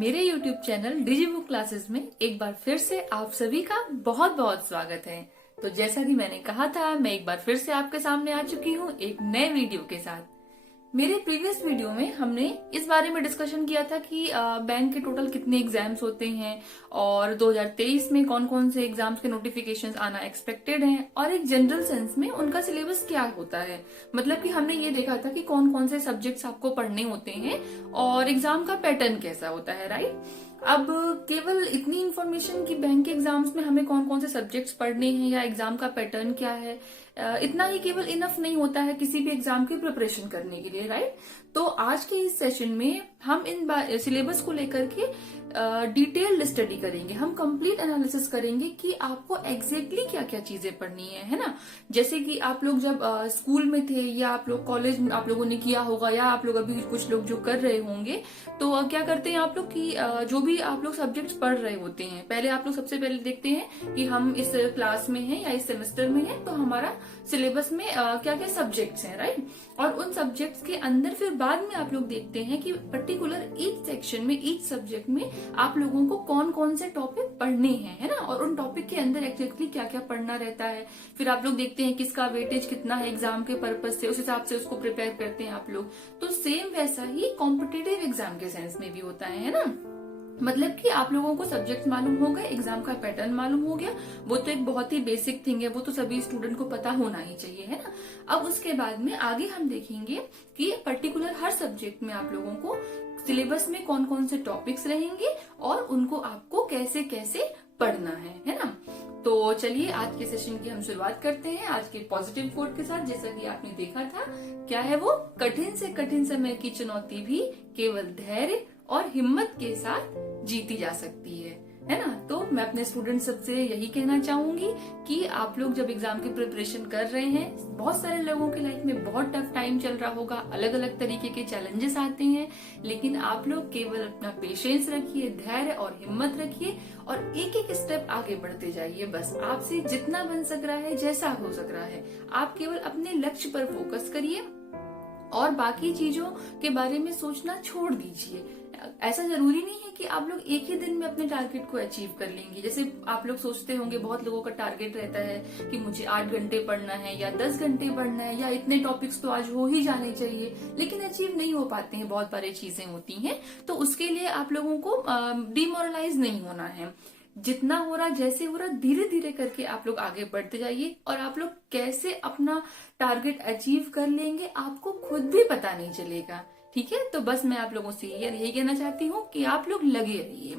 मेरे YouTube channel डिजी book classes में एक बार फिर से आप सभी का बहुत बहुत स्वागत है। तो जैसा कि मैंने कहा था, मैं एक बार फिर से आपके सामने आ चुकी हूँ एक नए वीडियो के साथ। मेरे प्रीवियस वीडियो में हमने इस बारे में डिस्कशन किया था कि बैंक के टोटल कितने एग्जाम्स होते हैं और 2023 में कौन कौन से एग्जाम्स के नोटिफिकेशंस आना एक्सपेक्टेड हैं और एक जनरल सेंस में उनका सिलेबस क्या होता है। मतलब कि हमने ये देखा था कि कौन कौन से सब्जेक्ट्स आपको पढ़ने होते हैं और एग्जाम का पैटर्न कैसा होता है, राइट। अब केवल इतनी इन्फॉर्मेशन कि बैंक के एग्जाम्स में हमें कौन कौन से सब्जेक्ट्स पढ़ने हैं या एग्जाम का पैटर्न क्या है, इतना ही केवल इनफ नहीं होता है किसी भी एग्जाम की प्रिपरेशन करने के लिए, राइट। तो आज के इस सेशन में हम इन सिलेबस को लेकर के डिटेल्ड स्टडी करेंगे। हम कंप्लीट एनालिसिस करेंगे कि आपको एग्जैक्टली क्या क्या चीजें पढ़नी है ना। जैसे कि आप लोग जब स्कूल में थे या आप लोग कॉलेज में आप लोगों ने किया होगा या आप लोग अभी कुछ लोग जो कर रहे होंगे, तो क्या करते हैं आप लोग कि जो भी आप लोग सब्जेक्ट्स पढ़ रहे होते हैं, पहले आप लोग सबसे पहले देखते हैं कि हम इस क्लास में हैं या इस सेमेस्टर में हैं, तो हमारा सिलेबस में क्या क्या सब्जेक्ट्स हैं, राइट। और उन सब्जेक्ट्स के अंदर फिर बाद में आप लोग देखते हैं कि पर्टिकुलर ईच सेक्शन में ईच सब्जेक्ट में आप लोगों को कौन कौन से टॉपिक पढ़ने हैं, है ना। और उन टॉपिक के अंदर एक्चुअली क्या क्या पढ़ना रहता है, फिर आप लोग देखते हैं किसका वेटेज कितना है एग्जाम के पर्पज से, उस हिसाब से उसको प्रिपेयर करते हैं आप लोग। तो सेम वैसा ही कॉम्पिटेटिव एग्जाम के सेंस में भी होता है ना। मतलब कि आप लोगों को सब्जेक्ट मालूम हो गए, एग्जाम का पैटर्न मालूम हो गया, वो तो एक बहुत ही बेसिक थिंग है, वो तो सभी स्टूडेंट को पता होना ही चाहिए, है ना। अब उसके बाद में आगे हम देखेंगे कि पर्टिकुलर हर सब्जेक्ट में आप लोगों को सिलेबस में कौन कौन से टॉपिक्स रहेंगे और उनको आपको कैसे कैसे पढ़ना है ना। तो चलिए आज के सेशन की हम शुरुआत करते हैं आज के पॉजिटिव कोट के साथ। जैसा कि आपने देखा था, क्या है वो, कठिन से कठिन समय की चुनौती भी केवल धैर्य और हिम्मत के साथ जीती जा सकती है ना। तो मैं अपने स्टूडेंट सबसे यही कहना चाहूंगी कि आप लोग जब एग्जाम की प्रिपरेशन कर रहे हैं, बहुत सारे लोगों की लाइफ में बहुत टफ टाइम चल रहा होगा, अलग अलग तरीके के चैलेंजेस आते हैं, लेकिन आप लोग केवल अपना पेशेंस रखिए, धैर्य और हिम्मत रखिए और एक एक स्टेप आगे बढ़ते जाइए। बस आपसे जितना बन सक रहा है, जैसा हो सक रहा है, आप केवल अपने लक्ष्य पर फोकस करिए और बाकी चीजों के बारे में सोचना छोड़ दीजिए। ऐसा जरूरी नहीं है कि आप लोग एक ही दिन में अपने टारगेट को अचीव कर लेंगे। जैसे आप लोग सोचते होंगे, बहुत लोगों का टारगेट रहता है कि मुझे 8 घंटे पढ़ना है या 10 घंटे पढ़ना है या इतने टॉपिक्स तो आज हो ही जाने चाहिए, लेकिन अचीव नहीं हो पाते हैं, बहुत सारी चीजें होती हैं। तो उसके लिए आप लोगों को डिमोरलाइज नहीं होना है। जितना हो रहा, जैसे हो रहा, धीरे धीरे करके आप लोग आगे बढ़ते जाइए और आप लोग कैसे अपना टारगेट अचीव कर लेंगे आपको खुद भी पता नहीं चलेगा, ठीक है। तो बस मैं आप लोगों से यही कहना चाहती हूँ कि आप लोग लगे रहिए।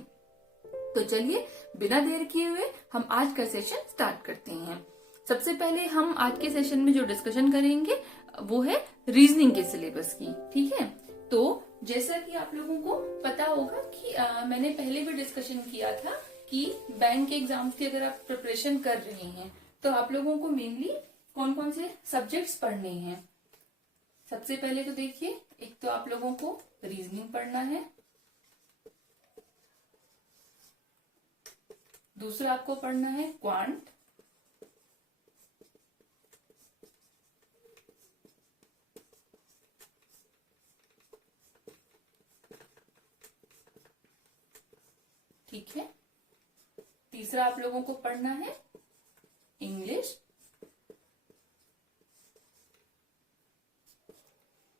तो चलिए बिना देर किए हुए हम आज का सेशन स्टार्ट करते हैं। सबसे पहले हम आज के सेशन में जो डिस्कशन करेंगे वो है रीजनिंग के सिलेबस की, ठीक है। तो जैसा कि आप लोगों को पता होगा कि मैंने पहले भी डिस्कशन किया था कि बैंक के एग्जाम्स की अगर आप प्रिपरेशन कर रहे हैं तो आप लोगों को मेनली कौन कौन से सब्जेक्ट्स पढ़ने हैं। सबसे पहले तो देखिए, एक तो आप लोगों को रीजनिंग पढ़ना है, दूसरा आपको पढ़ना है क्वांट, ठीक है। तीसरा आप लोगों को पढ़ना है इंग्लिश,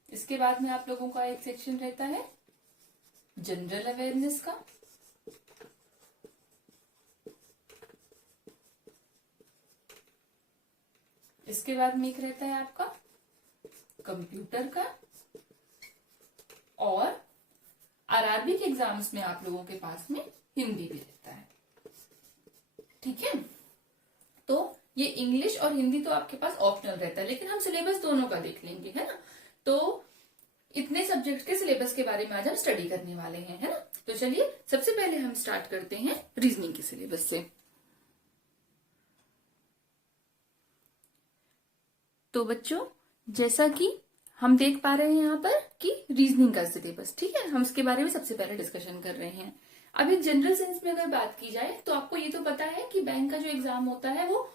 इसके बाद में आप लोगों का एक सेक्शन रहता है जनरल अवेयरनेस का, इसके बाद में एक रहता है आपका कंप्यूटर का, और आरआरबी के एग्जाम्स में आप लोगों के पास में हिंदी भी रहता है, ठीक है। तो ये इंग्लिश और हिंदी तो आपके पास ऑप्शनल रहता है, लेकिन हम सिलेबस दोनों का देख लेंगे, है ना। तो इतने सब्जेक्ट के सिलेबस के बारे में आज हम स्टडी करने वाले हैं, है ना। तो चलिए सबसे पहले हम स्टार्ट करते हैं रीजनिंग के सिलेबस से। तो बच्चों, जैसा कि हम देख पा रहे हैं यहाँ पर कि रीजनिंग का सिलेबस, ठीक है, हम इसके बारे में सबसे पहले डिस्कशन कर रहे हैं। अब एक जनरल सेंस में अगर बात की जाए तो आपको ये तो पता है कि बैंक का जो एग्जाम होता है वो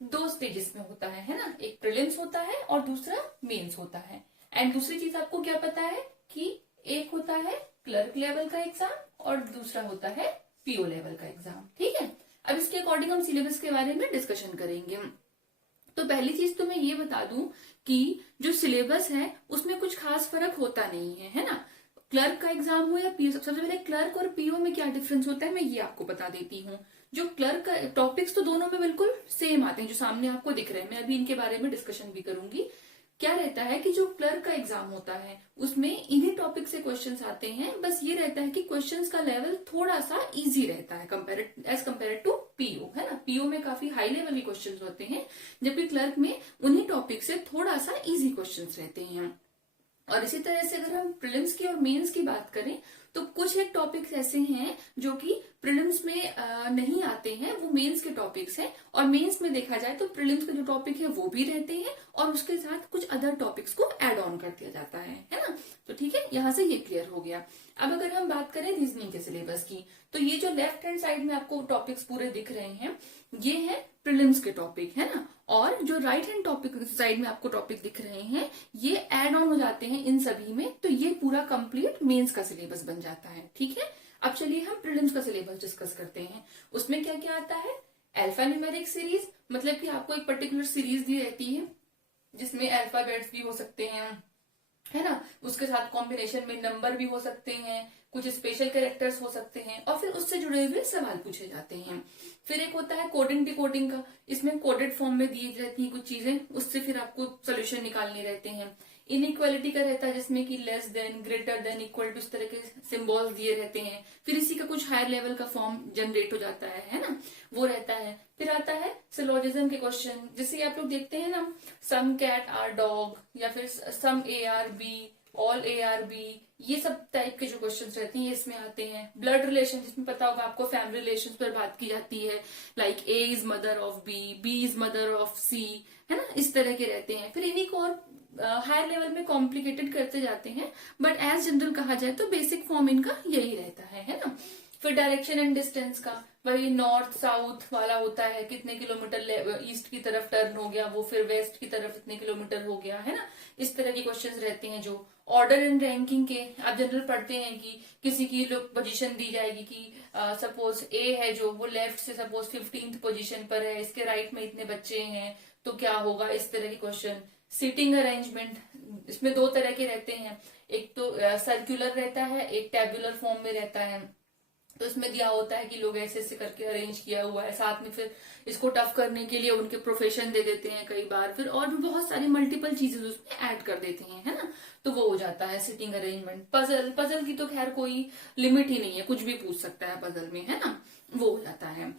2 स्टेजेस में होता है ना। एक प्रीलिम्स होता है और दूसरा मेंस होता है। एंड दूसरी चीज आपको क्या पता है कि एक होता है क्लर्क लेवल का एग्जाम और दूसरा होता है पीओ लेवल का एग्जाम। ठीक है, अब इसके अकॉर्डिंग हम सिलेबस के बारे में डिस्कशन करेंगे। तो पहली चीज तो मैं ये बता दूं कि जो सिलेबस है उसमें कुछ खास फर्क होता नहीं है ना। क्लर्क का एग्जाम हो या पीओ, सबसे पहले क्लर्क और पीओ में क्या डिफरेंस होता है मैं ये आपको बता देती हूँ। जो क्लर्क का टॉपिक्स तो दोनों में बिल्कुल सेम आते हैं, जो सामने आपको दिख रहे हैं, मैं अभी इनके बारे में डिस्कशन भी करूंगी। क्या रहता है कि जो क्लर्क का एग्जाम होता है उसमें इन्हीं टॉपिक से क्वेश्चंस आते हैं, बस ये रहता है कि क्वेश्चंस का लेवल थोड़ा सा इजी रहता है एज कम्पेयर टू पीओ, है ना। पीओ में काफी हाई लेवल के क्वेश्चंस होते हैं, जबकि क्लर्क में उन्हीं टॉपिक से थोड़ा सा इजी क्वेश्चंस रहते हैं। और इसी तरह से अगर हम प्रीलिम्स की और मेंस की बात करें तो कुछ एक टॉपिक्स ऐसे हैं जो कि प्रीलिम्स में नहीं आते हैं, वो मेंस के टॉपिक्स हैं। और मेंस में देखा जाए तो प्रीलिम्स के जो टॉपिक है वो भी रहते हैं और उसके साथ कुछ अदर टॉपिक्स को ऐड ऑन कर दिया जाता है ना। तो ठीक है, यहां से ये क्लियर हो गया। अब अगर हम बात करें रीजनिंग के सिलेबस की, तो ये जो लेफ्ट हैंड साइड में आपको टॉपिक्स पूरे दिख रहे हैं ये है प्रीलिम्स के टॉपिक, है ना। और जो राइट हैंड टॉपिक साइड में आपको टॉपिक दिख रहे हैं ये ऐड ऑन हो जाते हैं इन सभी में, तो ये पूरा कंप्लीट मेंस का सिलेबस बन जाता है। ठीक है, अब चलिए हम प्रीलिम्स का सिलेबस डिस्कस करते हैं। उसमें क्या क्या आता है? अल्फा न्यूमेरिक सीरीज, मतलब कि आपको एक पर्टिकुलर सीरीज दी रहती है जिसमें अल्फाबेट्स भी हो सकते हैं, है ना। उसके साथ कॉम्बिनेशन में नंबर भी हो सकते हैं, कुछ स्पेशल कैरेक्टर्स हो सकते हैं और फिर उससे जुड़े हुए सवाल पूछे जाते हैं। फिर एक होता है कोडिंग डिकोडिंग का, इसमें कोडेड फॉर्म में दी रहती है कुछ चीजें, उससे फिर आपको सोल्यूशन निकालने रहते हैं। इनइक्वालिटी का रहता है जिसमें कि less than, greater than, equal to, इस तरह के सिंबल्स दिए रहते हैं। फिर इसी का कुछ हायर लेवल का फॉर्म जनरेट हो जाता है ना, वो रहता है। फिर आता है सिलोजिज्म के क्वेश्चन, जैसे आप लोग देखते हैं ना, सम कैट आर डॉग, या फिर some A are B, all A are B, ये सब टाइप के जो क्वेश्चंस रहते हैं ये इसमें आते हैं। ब्लड रिलेशन, जिसमें पता होगा आपको फैमिली रिलेशन पर बात की जाती है, like A is mother of B is mother of C, है ना, इस तरह के रहते हैं। फिर इन्हीं को और हायर लेवल में कॉम्प्लिकेटेड करते जाते हैं, बट एज जनरल कहा जाए तो बेसिक फॉर्म इनका यही रहता है ना। फिर डायरेक्शन एंड डिस्टेंस का वही नॉर्थ साउथ वाला होता है, कितने किलोमीटर ईस्ट की तरफ टर्न हो गया वो, फिर वेस्ट की तरफ कितने किलोमीटर हो गया, है ना। इस तरह के क्वेश्चंस रहते हैं। जो ऑर्डर एंड रैंकिंग के आप जनरल पढ़ते हैं कि किसी की लोग पोजीशन दी जाएगी कि सपोज ए है जो वो लेफ्ट से सपोज 15th पोजीशन पर है, इसके राइट में इतने बच्चे हैं तो क्या होगा, इस तरह के क्वेश्चन। सीटिंग अरेंजमेंट, इसमें दो तरह के रहते हैं, एक तो सर्कुलर रहता है, एक टेबुलर फॉर्म में रहता है। तो इसमें दिया होता है कि लोग ऐसे ऐसे करके अरेंज किया हुआ है, साथ में फिर इसको टफ करने के लिए उनके प्रोफेशन दे देते हैं कई बार, फिर और भी बहुत सारी मल्टीपल चीजें उसमें ऐड कर देते हैं, है ना। तो वो हो जाता है सिटिंग अरेंजमेंट। पजल की तो खैर कोई लिमिट ही नहीं है, कुछ भी पूछ सकता है पजल में, है ना, वो हो जाता है।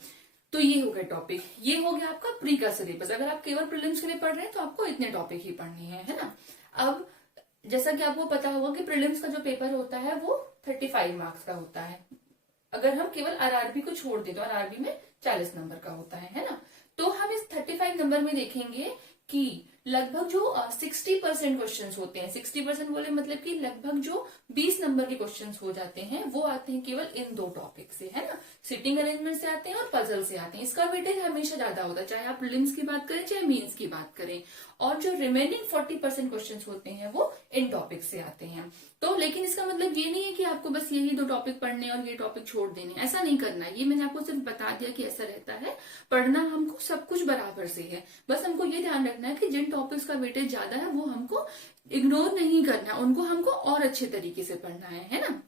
तो ये हो गया टॉपिक, ये हो गया आपका प्री का सिलेबस। अगर आप केवल प्रीलिम्स के लिए पढ़ रहे हैं तो आपको इतने टॉपिक ही पढ़ने हैं, है ना। अब जैसा कि आपको पता होगा कि प्रीलिम्स का जो पेपर होता है वो 35 मार्क्स का होता है। अगर हम केवल आरआरबी को छोड़ दें तो आरआरबी में 40 नंबर का होता है ना। तो हम इस 35 नंबर में देखेंगे कि लगभग जो 60% क्वेश्चन होते हैं, 60% बोले मतलब कि लगभग जो 20 नंबर के क्वेश्चन हो जाते हैं वो आते हैं केवल इन दो टॉपिक से, है ना। सिटिंग अरेंजमेंट से आते हैं और पजल से आते हैं। इसका वेटेज हमेशा ज्यादा होता है, चाहे आप प्रीलिम्स की बात करें चाहे मेंस की बात करें। और जो रिमेनिंग 40% क्वेश्चन होते हैं वो इन टॉपिक से आते हैं। तो लेकिन इसका मतलब ये नहीं है कि आपको बस यही दो टॉपिक पढ़ने और ये टॉपिक छोड़ देने, ऐसा नहीं करना है। ये मैंने आपको सिर्फ बता दिया कि ऐसा रहता है। पढ़ना हमको सब कुछ बराबर से है, बस हमको ये ध्यान रखना है कि जिन टॉपिक्स का वेटेज ज्यादा है वो हमको इग्नोर नहीं करना, उनको हमको और अच्छे तरीके से पढ़ना है ना।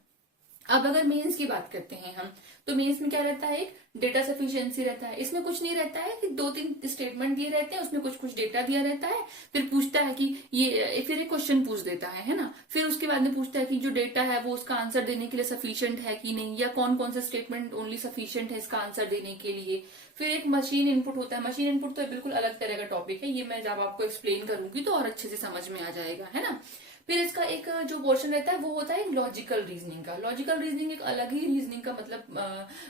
अब अगर मेंस की बात करते हैं हम, तो मेंस में क्या रहता है, एक डेटा सफिशिएंसी रहता है। इसमें कुछ नहीं रहता है कि 2-3 स्टेटमेंट दिए रहते हैं, उसमें कुछ कुछ डेटा दिया रहता है, फिर पूछता है कि ये, फिर एक क्वेश्चन पूछ देता है ना। फिर उसके बाद में पूछता है कि जो डेटा है वो उसका आंसर देने के लिए सफिशिएंट है कि नहीं, या कौन कौन सा स्टेटमेंट ओनली सफिशिएंट है इसका आंसर देने के लिए। फिर एक मशीन इनपुट होता है। मशीन इनपुट तो बिल्कुल अलग तरह का टॉपिक है, ये मैं जब आपको एक्सप्लेन करूंगी तो और अच्छे से समझ में आ जाएगा, है ना। फिर इसका एक जो पोर्शन रहता है वो होता है लॉजिकल रीजनिंग का। लॉजिकल रीजनिंग एक अलग ही रीजनिंग का मतलब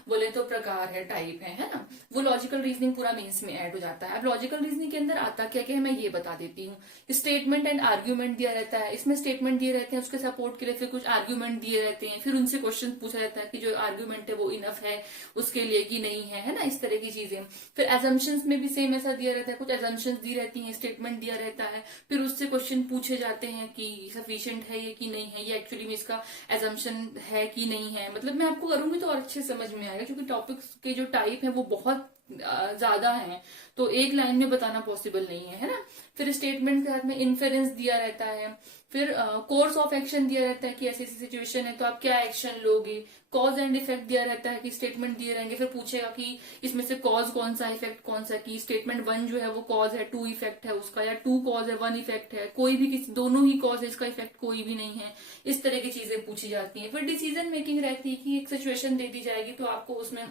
बोले तो प्रकार है, टाइप है ना, वो लॉजिकल रीजनिंग पूरा मेंस में ऐड हो जाता है। अब लॉजिकल रीजनिंग के अंदर आता क्या क्या है मैं ये बता देती हूँ। स्टेटमेंट एंड आर्ग्यूमेंट दिया रहता है, इसमें स्टेटमेंट दिए रहते हैं, उसके सपोर्ट के लिए फिर कुछ आर्ग्यूमेंट दिए रहते हैं, फिर उनसे क्वेश्चन पूछा जाता है कि जो आर्ग्यूमेंट है वो इनफ है उसके लिए कि नहीं है ना, इस तरह की चीजें। फिर एजम्पशंस में भी सेम ऐसा दिया रहता है, कुछ एजम्पशंस दी रहती हैं, स्टेटमेंट दिया रहता है, फिर उससे क्वेश्चन पूछे जाते हैं कि सफिशिएंट है ये कि नहीं है, ये एक्चुअली में इसका एजम्पशन है कि नहीं है। मतलब मैं आपको करूंगी तो और अच्छे समझ में आएगा, क्योंकि टॉपिक्स के जो टाइप है वो बहुत ज्यादा है, तो एक लाइन में बताना पॉसिबल नहीं है ना। फिर स्टेटमेंट के साथ में इन्फेरेंस दिया रहता है, फिर कोर्स ऑफ एक्शन दिया रहता है कि ऐसी ऐसी सिचुएशन है तो आप क्या एक्शन लोगे। कॉज एंड इफेक्ट दिया रहता है कि स्टेटमेंट दिए रहेंगे, फिर पूछेगा कि इसमें से कॉज कौन सा, इफेक्ट कौन सा, कि स्टेटमेंट 1 जो है वो कॉज है, 2 इफेक्ट है उसका, या 2 कॉज है 1 इफेक्ट है, कोई भी किसी, दोनों ही कॉज है, इसका इफेक्ट कोई भी नहीं है। इस तरह की चीजें पूछी जाती हैं। फिर डिसीजन मेकिंग रहती है कि एक सिचुएशन दे दी जाएगी तो आपको उसमें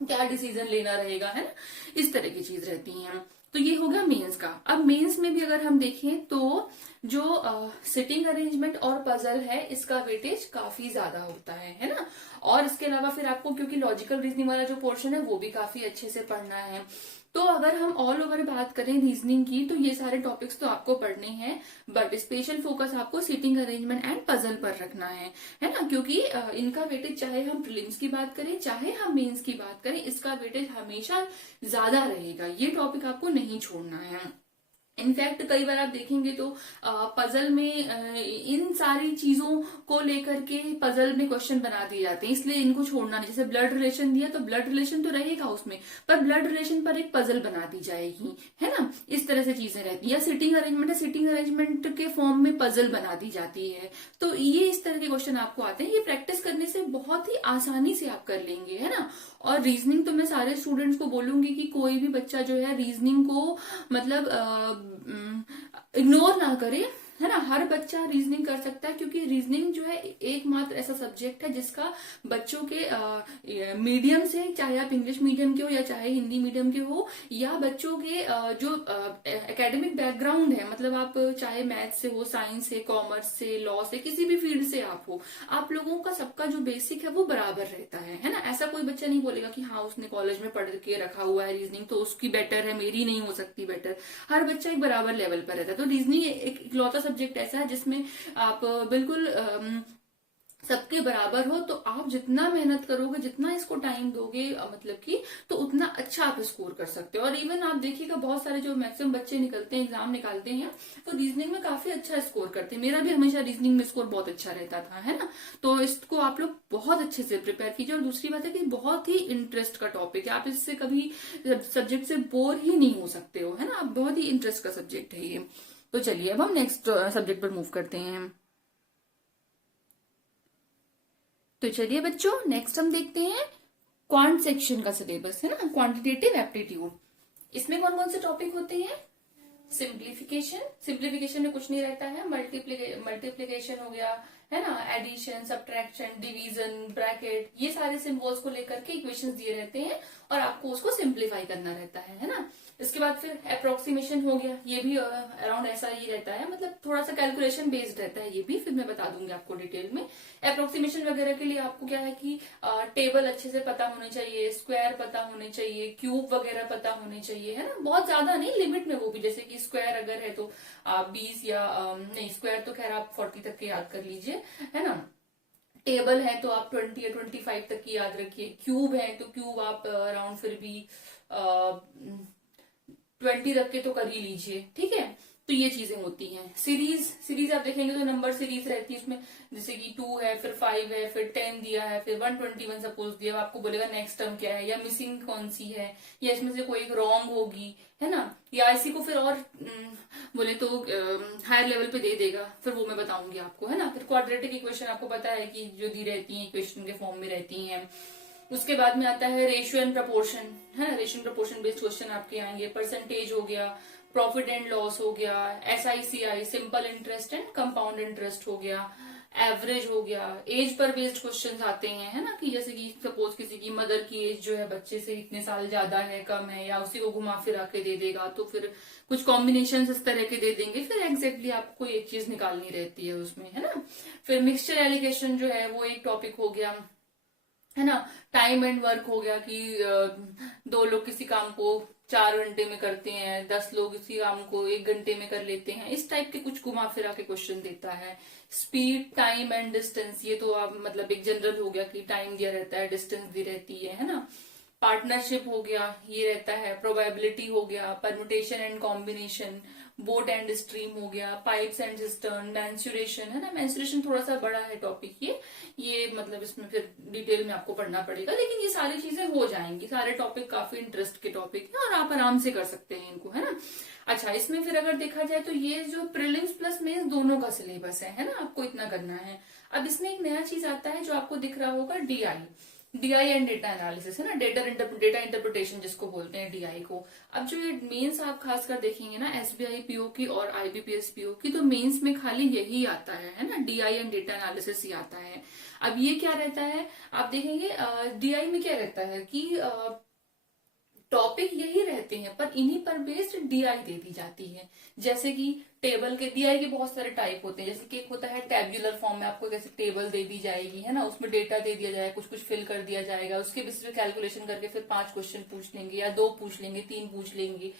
क्या डिसीजन लेना रहेगा, है ना, इस तरह की चीज रहती है। तो ये हो गया मेंस का। अब मेंस में भी अगर हम देखें तो जो सिटिंग अरेंजमेंट और पजल है इसका वेटेज काफी ज्यादा होता है ना। और इसके अलावा फिर आपको, क्योंकि लॉजिकल रीजनिंग वाला जो पोर्शन है वो भी काफी अच्छे से पढ़ना है, तो अगर हम ऑल ओवर बात करें रीजनिंग की तो ये सारे टॉपिक्स तो आपको पढ़ने हैं, बट स्पेशल फोकस आपको सिटिंग अरेंजमेंट एंड पजल पर रखना है ना, क्योंकि इनका वेटेज चाहे हम प्रीलिम्स की बात करें चाहे हम मेंस की बात करें, इसका वेटेज हमेशा ज्यादा रहेगा। ये टॉपिक आपको नहीं छोड़ना है। इनफैक्ट कई बार आप देखेंगे तो पजल में इन सारी चीजों को लेकर के पजल में क्वेश्चन बना दिए जाते हैं, इसलिए इनको छोड़ना नहीं। जैसे ब्लड रिलेशन दिया तो ब्लड रिलेशन तो रहेगा उसमें, पर ब्लड रिलेशन पर एक पजल बना दी जाएगी, है ना, इस तरह से चीजें रहती है। या सिटिंग अरेंजमेंट है, सिटिंग अरेंजमेंट के फॉर्म में पजल बना दी जाती है। तो ये इस तरह के क्वेश्चन आपको आते हैं, ये प्रैक्टिस करने से बहुत ही आसानी से आप कर लेंगे, है ना। और रीजनिंग तो मैं सारे स्टूडेंट्स को बोलूंगी कि कोई भी बच्चा जो है रीजनिंग को मतलब इग्नोर ना करे, है ना। हर बच्चा रीजनिंग कर सकता है, क्योंकि रीजनिंग जो है एकमात्र ऐसा सब्जेक्ट है जिसका बच्चों के मीडियम से, चाहे आप इंग्लिश मीडियम के हो या चाहे हिंदी मीडियम के हो, या बच्चों के जो एकेडमिक बैकग्राउंड है, मतलब आप चाहे मैथ से हो, साइंस से, कॉमर्स से, लॉ से, किसी भी फील्ड से आप हो, आप लोगों का सबका जो बेसिक है वो बराबर रहता है ना। ऐसा कोई बच्चा नहीं बोलेगा कि हाँ उसने कॉलेज में पढ़ के रखा हुआ है रीजनिंग तो उसकी बेटर है, मेरी नहीं हो सकती बेटर। हर बच्चा एक बराबर लेवल पर रहता है। तो रीजनिंग एक इकलौता सब्जेक्ट ऐसा है जिसमें आप बिल्कुल सबके बराबर हो, तो आप जितना मेहनत करोगे, जितना इसको टाइम दोगे, मतलब कि तो उतना अच्छा आप स्कोर कर सकते हो। और इवन आप देखिएगा बहुत सारे जो मैक्सिमम बच्चे निकलते हैं, एग्जाम निकालते हैं, वो रीजनिंग में काफी अच्छा स्कोर करते हैं। मेरा भी हमेशा रीजनिंग में स्कोर बहुत अच्छा रहता था, है ना। तो इसको आप लोग बहुत अच्छे से प्रिपेयर कीजिए। और दूसरी बात है कि बहुत ही इंटरेस्ट का टॉपिक है, आप इससे कभी सब्जेक्ट से बोर ही नहीं हो सकते हो, है ना। बहुत ही इंटरेस्ट का सब्जेक्ट है ये। तो चलिए अब हम नेक्स्ट सब्जेक्ट पर मूव करते हैं। तो चलिए बच्चों नेक्स्ट हम देखते हैं क्वांट सेक्शन का सिलेबस, है ना, क्वांटिटेटिव एप्टीट्यूड। इसमें कौन कौन से टॉपिक होते हैं? सिंप्लीफिकेशन, सिंप्लीफिकेशन में कुछ नहीं रहता है, मल्टीप्लीकेशन हो गया, है ना, एडिशन, सब्ट्रैक्शन, डिवीजन, ब्रैकेट, ये सारे सिंबल्स को लेकर के इक्वेशंस दिए रहते हैं और आपको उसको सिंप्लीफाई करना रहता है ना। इसके बाद फिर अप्रोक्सीमेशन हो गया, ये भी अराउंड ऐसा ही रहता है, मतलब थोड़ा सा कैलकुलेशन बेस्ड रहता है, ये भी फिर मैं बता दूंगी आपको डिटेल में। अप्रोक्सीमेशन वगैरह के लिए आपको क्या है कि टेबल अच्छे से पता होने चाहिए, स्क्वायर पता होने चाहिए, क्यूब वगैरह पता होने चाहिए, है ना, बहुत ज्यादा नहीं, लिमिट में वो भी। जैसे कि स्क्वायर अगर है तो आप 20 या नहीं, स्क्वायर तो खैर आप 40 तक के याद कर लीजिए, है ना। टेबल है तो आप 20 या 25 तक की याद रखिए। क्यूब है तो क्यूब आप अराउंड फिर भी 20 रख के तो कर ही लीजिए, ठीक है। तो ये चीजें होती हैं। सीरीज, सीरीज आप देखेंगे तो नंबर सीरीज रहती है उसमें, जैसे कि 2 है, फिर 5 है, फिर 10 दिया है, फिर 121 सपोज दिया, आपको बोलेगा नेक्स्ट टर्म क्या है, या मिसिंग कौन सी है, या इसमें से कोई एक रॉन्ग होगी, है ना, या इसी को फिर और बोले तो हायर लेवल पे दे देगा, फिर वो मैं बताऊंगी आपको, है ना। फिर क्वाड्रेटिक इक्वेशन आपको पता है कि जो दी रहती है इक्वेशन के फॉर्म में रहती हैं। उसके बाद में आता है रेशियो एंड प्रपोर्शन, है ना, ratio and proportion based question आपके आएंगे। परसेंटेज हो गया, प्रॉफिट एंड लॉस हो गया, SICI, simple interest and compound interest हो गया, एवरेज हो गया। एज पर बेस्ड क्वेश्चंस आते हैं, है ना, कि जैसे कि सपोज किसी की मदर की एज जो है बच्चे से इतने साल ज्यादा है, कम है, या उसी को घुमा फिरा के दे देगा, तो फिर कुछ कॉम्बिनेशन इस तरह के दे देंगे, फिर एग्जैक्टली आपको एक चीज निकालनी रहती है उसमें, है ना। फिर मिक्सचर एलिगेशन जो है वो एक टॉपिक हो गया, है ना। टाइम एंड वर्क हो गया कि 2 लोग किसी काम को 4 घंटे में करते हैं, 10 लोग इसी काम को 1 घंटे में कर लेते हैं, इस टाइप के कुछ घुमा फिरा के क्वेश्चन देता है। स्पीड, टाइम एंड डिस्टेंस, ये तो आप मतलब एक जनरल हो गया कि टाइम दिया रहता है, डिस्टेंस दी रहती है ना। पार्टनरशिप हो गया, ये रहता है। प्रोबेबिलिटी हो गया, permutation and combination, boat and stream हो गया, पाइप्स एंड सिस्टर्न, मेंसुरेशन, है ना। मेंसुरेशन थोड़ा सा बड़ा है टॉपिक ये मतलब इसमें फिर डिटेल में आपको पढ़ना पड़ेगा, लेकिन ये सारी चीजें हो जाएंगी। सारे टॉपिक काफी इंटरेस्ट के टॉपिक है और आप आराम से कर सकते हैं इनको, है ना। अच्छा, इसमें फिर अगर देखा जाए तो ये जो प्रीलिम्स प्लस मेंस दोनों का सिलेबस है ना, आपको इतना करना है। अब इसमें एक नया चीज आता है जो आपको दिख रहा होगा, डीआई एंड डेटा एनालिसिस, है ना। डेटा इंटरप्रिटेशन जिसको बोलते हैं, डीआई को। अब जो ये मेंस आप खासकर देखेंगे ना, एसबीआई पीओ की और आईबीपीएस पीओ की, तो मेंस में खाली यही आता है ना, डीआई एंड डेटा एनालिसिस ही आता है। अब ये क्या रहता है, आप देखेंगे डीआई में क्या रहता है कि टॉपिक यही रहते हैं पर इन्हीं पर बेस्ड डीआई दे दी जाती है। जैसे कि टेबल के डीआई के बहुत सारे टाइप होते हैं, जैसे कि एक होता है टेब्युलर फॉर्म में, आपको कैसे टेबल दे दी जाएगी, है ना, उसमें डेटा दे दिया जाएगा, कुछ कुछ फिल कर दिया जाएगा, उसके बेसिस पे कैलकुलेशन करके फिर 5 क्वेश्चन पूछ लेंगे या 2 पूछ लेंगे, 3 पूछ लेंगे।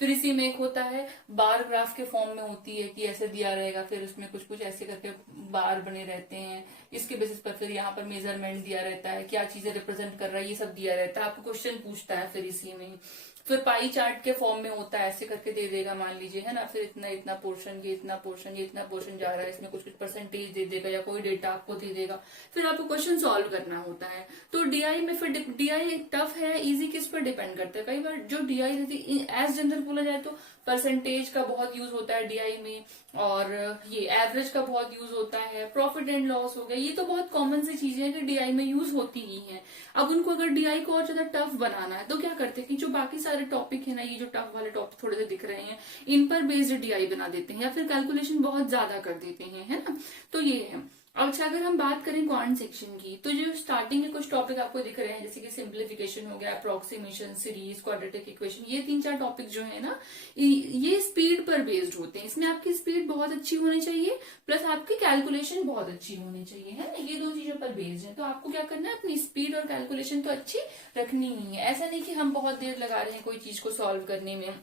फिर इसी में एक होता है बार ग्राफ के फॉर्म में होती है कि ऐसे दिया रहेगा, फिर उसमें कुछ कुछ ऐसे करके बार बने रहते हैं, इसके बेसिस पर फिर यहाँ पर मेजरमेंट दिया रहता है, क्या चीजें रिप्रेजेंट कर रहा है, ये सब दिया रहता है, आपको क्वेश्चन पूछता है फिर इसी में। फिर पाई चार्ट के फॉर्म में होता है, ऐसे करके दे देगा मान लीजिए, है ना। फिर इतना इतना पोर्शन, ये इतना पोर्शन, ये इतना पोर्शन जा रहा है, इसमें कुछ कुछ परसेंटेज दे देगा या कोई डेटा आपको दे देगा, फिर आपको क्वेश्चन सॉल्व करना होता है। तो डीआई में फिर डीआई टफ है इजी किस पर डिपेंड करता है। कई बार जो डीआई रहती है, एज जनरल बोला जाए तो परसेंटेज का बहुत यूज होता है डीआई में, और ये एवरेज का बहुत यूज होता है, प्रॉफिट एंड लॉस हो गया, ये तो बहुत कॉमन सी चीजें हैं कि डीआई में यूज होती ही हैं। अब उनको अगर डीआई को और ज्यादा टफ बनाना है तो क्या करते हैं कि जो बाकी सारे टॉपिक है ना, ये जो टफ वाले टॉपिक थोड़े से दिख रहे हैं, इन पर बेस्ड डीआई बना देते हैं या फिर कैलकुलेशन बहुत ज्यादा कर देते हैं, है ना। तो ये है। अब अच्छा, अगर हम बात करें क्वांट सेक्शन की, तो जो स्टार्टिंग के कुछ टॉपिक आपको दिख रहे हैं, जैसे कि सिंप्लीफिकेशन हो गया, अप्रोक्सीमेशन, सीरीज, क्वाड्रेटिक इक्वेशन, ये 3-4 टॉपिक जो है ना, ये स्पीड पर बेस्ड होते हैं। इसमें आपकी स्पीड बहुत अच्छी होनी चाहिए, प्लस आपकी कैलकुलेशन बहुत अच्छी होनी चाहिए, है ना। ये 2 चीजों पर बेस्ड है। तो आपको क्या करना है, अपनी स्पीड और कैलकुलेशन तो अच्छी रखनी ही है। ऐसा नहीं कि हम बहुत देर लगा रहे हैं कोई चीज को सॉल्व करने में,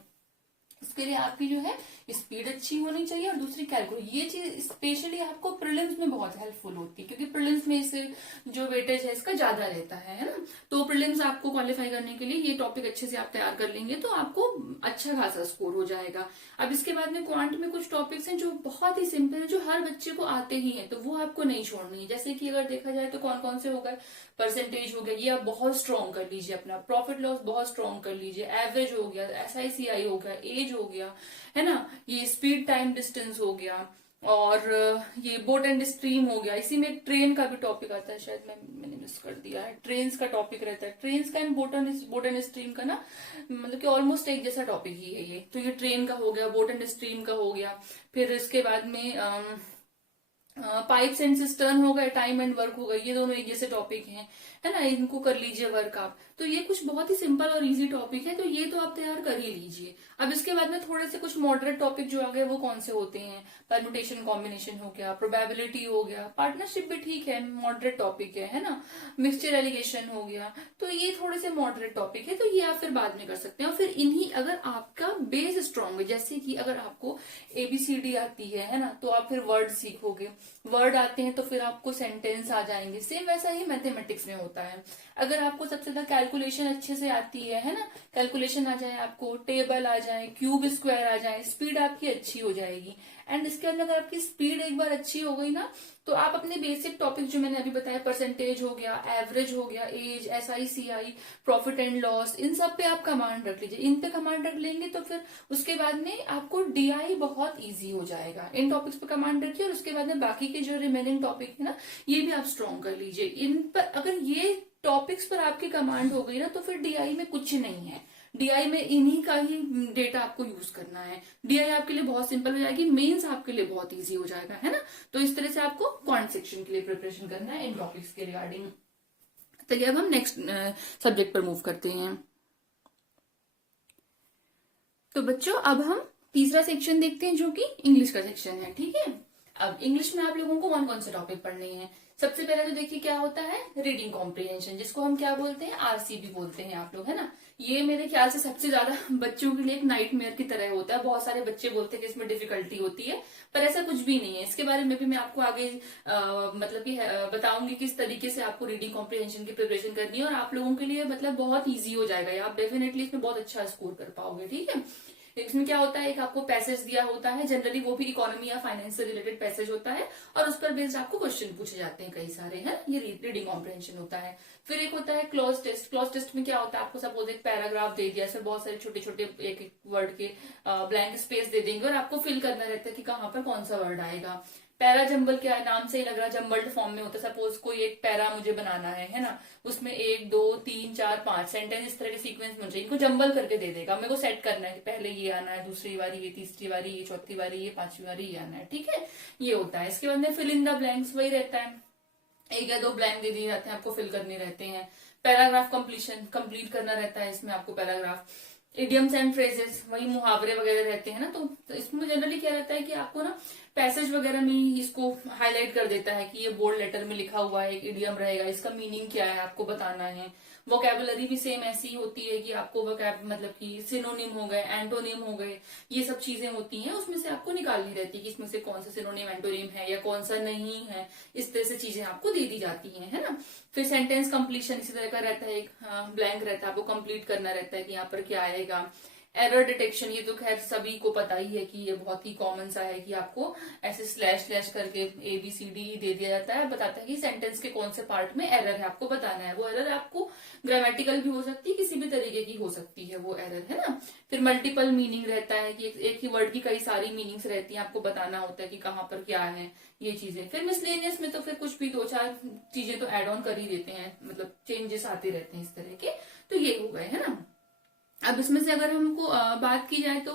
इसके लिए आपकी जो है स्पीड अच्छी होनी चाहिए और दूसरी कैलकुलेट। ये चीज स्पेशली आपको प्रीलिम्स में बहुत हेल्पफुल होती है, क्योंकि प्रीलिम्स में इसे जो वेटेज है इसका ज्यादा रहता है ना। तो प्रीलिम्स आपको क्वालिफाई करने के लिए ये टॉपिक अच्छे से आप तैयार कर लेंगे तो आपको अच्छा खासा स्कोर हो जाएगा। अब इसके बाद में क्वांट में कुछ टॉपिक्स हैं जो बहुत ही सिंपल है, जो हर बच्चे को आते ही है, तो वो आपको नहीं छोड़नी है। जैसे कि अगर देखा जाए तो कौन कौन से हो गए, परसेंटेज हो गया, ये आप बहुत स्ट्रॉन्ग कर लीजिए अपना, प्रॉफिट लॉस बहुत स्ट्रॉन्ग कर लीजिए, एवरेज हो गया, एसआईसीआई हो गया, एज हो गया, है ना, ये स्पीड टाइम डिस्टेंस हो गया, और ये बोट एंड स्ट्रीम हो गया। इसी में ट्रेन का भी टॉपिक आता है, शायद मैंने मिस कर दिया है, ट्रेन्स का टॉपिक रहता है। ट्रेन्स का एंड बोट एंड स्ट्रीम का ना, मतलब कि ऑलमोस्ट एक जैसा टॉपिक ही है ये। तो ये ट्रेन का हो गया, बोट एंड स्ट्रीम का हो गया। फिर इसके बाद में पाइप्स एंड सिस्टर्न हो गए, टाइम एंड वर्क हो गए, ये दोनों एक जैसे टॉपिक हैं, है ना, इनको कर लीजिए वर्क आप। तो ये कुछ बहुत ही सिंपल और इजी टॉपिक है, तो ये तो आप तैयार कर ही लीजिए। अब इसके बाद में थोड़े से कुछ मॉडरेट टॉपिक जो आ गए वो कौन से होते हैं, परम्यूटेशन कॉम्बिनेशन हो गया, प्रोबेबिलिटी हो गया, पार्टनरशिप भी ठीक है, मॉडरेट टॉपिक है ना, मिक्सचर एलिगेशन हो गया, तो ये थोड़े से मॉडरेट टॉपिक है, तो ये आप फिर बाद में कर सकते हैं। और फिर इन्हीं, अगर आपका बेस स्ट्रांग है, जैसे कि अगर आपको एबीसीडी आती है ना, तो आप फिर वर्ड सीखोगे, वर्ड आते हैं तो फिर आपको सेंटेंस आ जाएंगे। सेम वैसा ही मैथमेटिक्स में होता है। अगर आपको सबसे ज्यादा कैलकुलेशन अच्छे से आती है ना, कैलकुलेशन आ जाए, आपको टेबल आ जाए, क्यूब स्क्वायर आ जाए, स्पीड आपकी अच्छी हो जाएगी। एंड इसके अंदर अगर आपकी स्पीड एक बार अच्छी हो गई ना, तो आप अपने बेसिक टॉपिक जो मैंने अभी बताया, परसेंटेज हो गया, एवरेज हो गया, एज, एसआईसीआई, प्रॉफिट एंड लॉस, इन सब पे आप कमांड रख लीजिए। इन पे कमांड रख लेंगे तो फिर उसके बाद में आपको डीआई बहुत इजी हो जाएगा। इन टॉपिक्स पे कमांड रखिए और उसके बाद में बाकी के जो रिमेनिंग टॉपिक है ना, ये भी आप स्ट्रॉन्ग कर लीजिए। इन पर अगर ये टॉपिक्स पर आपकी कमांड हो गई ना, तो फिर डीआई में कुछ नहीं है। डीआई में इन्हीं का ही डेटा आपको यूज करना है। डीआई आपके लिए बहुत सिंपल हो जाएगी, मेंस आपके लिए बहुत इजी हो जाएगा, है ना। तो इस तरह से आपको क्वांट सेक्शन के लिए प्रिपरेशन करना है इन टॉपिक्स के रिगार्डिंग। चलिए अब हम नेक्स्ट सब्जेक्ट पर मूव करते हैं। तो बच्चों अब हम तीसरा सेक्शन देखते हैं, जो कि इंग्लिश का सेक्शन है, ठीक है। अब इंग्लिश में आप लोगों को कौन कौन से टॉपिक पढ़ने हैं। सबसे पहले तो देखिए क्या होता है रीडिंग कॉम्प्रिहेंशन, जिसको हम क्या बोलते हैं आरसीबी बोलते हैं आप लोग, है ना। ये मेरे ख्याल से सबसे ज्यादा बच्चों के लिए एक नाइटमेयर की तरह होता है। बहुत सारे बच्चे बोलते हैं कि इसमें डिफिकल्टी होती है, पर ऐसा कुछ भी नहीं है। इसके बारे में भी मैं आपको आगे मतलब कि बताऊंगी किस तरीके से आपको रीडिंग कॉम्प्रिहेंशन की प्रिपरेशन करनी है, और आप लोगों के लिए मतलब बहुत ईजी हो जाएगा। आप डेफिनेटली इसमें बहुत अच्छा स्कोर कर पाओगे, ठीक है। इसमें क्या होता है, एक आपको पैसेज दिया होता है, जनरली वो भी इकोनॉमी या फाइनेंस से रिलेटेड पैसेज होता है, और उस पर बेस्ड आपको क्वेश्चन पूछे जाते हैं कई सारे, है। ये रीडिंग कॉम्प्रिहेंशन होता है। फिर एक होता है क्लॉज टेस्ट। क्लॉज टेस्ट में क्या होता है, आपको सपोज एक पैराग्राफ दे दिया, फिर बहुत सारे छोटे छोटे एक एक वर्ड के ब्लैंक स्पेस दे देंगे, और आपको फिल करना रहता है कि कहाँ पर कौन सा वर्ड आएगा। पैरा जंबल क्या है, नाम से ही लग रहा है जंबल्ड फॉर्म में होता है। सपोज कोई एक पैरा मुझे बनाना है ना, उसमें 1 2 3 4 5 सेंटेंस इस तरह के सीक्वेंस मुझे इनको जंबल करके दे देगा। मेरे को सेट करना है कि पहले ये आना है, दूसरी बारी ये, तीसरी बारी ये, चौथी बारी ये, पांचवी बारी ये आना है, ठीक है। ये होता है। इसके बाद में फिल इन द ब्लैंक्स, वही रहता है, 1 या 2 ब्लैंक दे दिए जाते हैं, आपको फिल करने रहते हैं। पैराग्राफ कंप्लीशन, कंप्लीट करना रहता है इसमें आपको पैराग्राफ। इडियम्स एंड फ्रेजेस, वही मुहावरे वगैरह रहते हैं ना, तो इसमें जनरली क्या रहता है कि आपको ना पैसेज वगैरह में ही इसको हाईलाइट कर देता है कि ये बोल्ड लेटर में लिखा हुआ है, एक इडियम रहेगा, इसका मीनिंग क्या है आपको बताना है। वोकेबुलरी भी सेम ऐसी ही होती है कि आपको वोकैब मतलब कि सिनोनिम हो गए, एंटोनिम हो गए, ये सब चीजें होती हैं, उसमें से आपको निकालनी रहती है कि इसमें से कौन सा सिनोनिम एंटोनिम है या कौन सा नहीं है। इस तरह से चीजें आपको दे दी जाती हैं, है ना। फिर सेंटेंस कंप्लीशन इसी तरह का रहता है, एक ब्लैंक रहता है, आपको कंप्लीट करना रहता है कि यहाँ पर क्या आएगा। एरर डिटेक्शन, ये तो खैर सभी को पता ही है कि ये बहुत ही कॉमन सा है कि आपको ऐसे स्लैश स्लैश करके ABCD दे दिया जाता है, बताता है कि सेंटेंस के कौन से पार्ट में एरर है, आपको बताना है। वो एरर आपको ग्रामेटिकल भी हो सकती है, किसी भी तरीके की हो सकती है वो एरर, है ना। फिर मल्टीपल मीनिंग रहता है कि एक ही वर्ड की कई सारी मीनिंग्स रहती है, आपको बताना होता है कि कहाँ पर क्या है, ये चीजें। फिर मिसलेनियस में तो फिर कुछ भी 2-4 चीजें तो एड ऑन कर ही देते हैं, मतलब चेंजेस आते रहते हैं इस तरह के। तो ये हो गए, है ना। अब इसमें से अगर हमको बात की जाए तो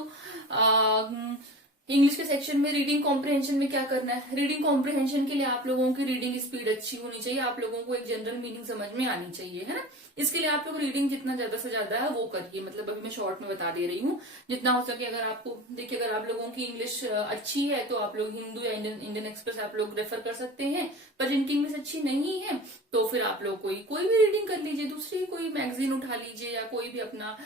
इंग्लिश के सेक्शन में रीडिंग कॉम्प्रिहेंशन में क्या करना है। रीडिंग कॉम्प्रिहेंशन के लिए आप लोगों की रीडिंग स्पीड अच्छी होनी चाहिए, आप लोगों को एक जनरल मीनिंग समझ में आनी चाहिए, है ना। इसके लिए आप लोग रीडिंग जितना ज्यादा से ज्यादा है वो करिए, मतलब अभी मैं शॉर्ट में बता दे रही हूँ जितना हो सके। अगर आपको देखिए, अगर आप लोगों की इंग्लिश अच्छी है तो आप लोग हिंदू या इंडियन एक्सप्रेस आप लोग रेफर कर सकते हैं, पर जिनकी इंग्लिश अच्छी नहीं है तो फिर आप लोग कोई भी रीडिंग कर लीजिए, दूसरी कोई मैगजीन उठा लीजिए या कोई भी अपना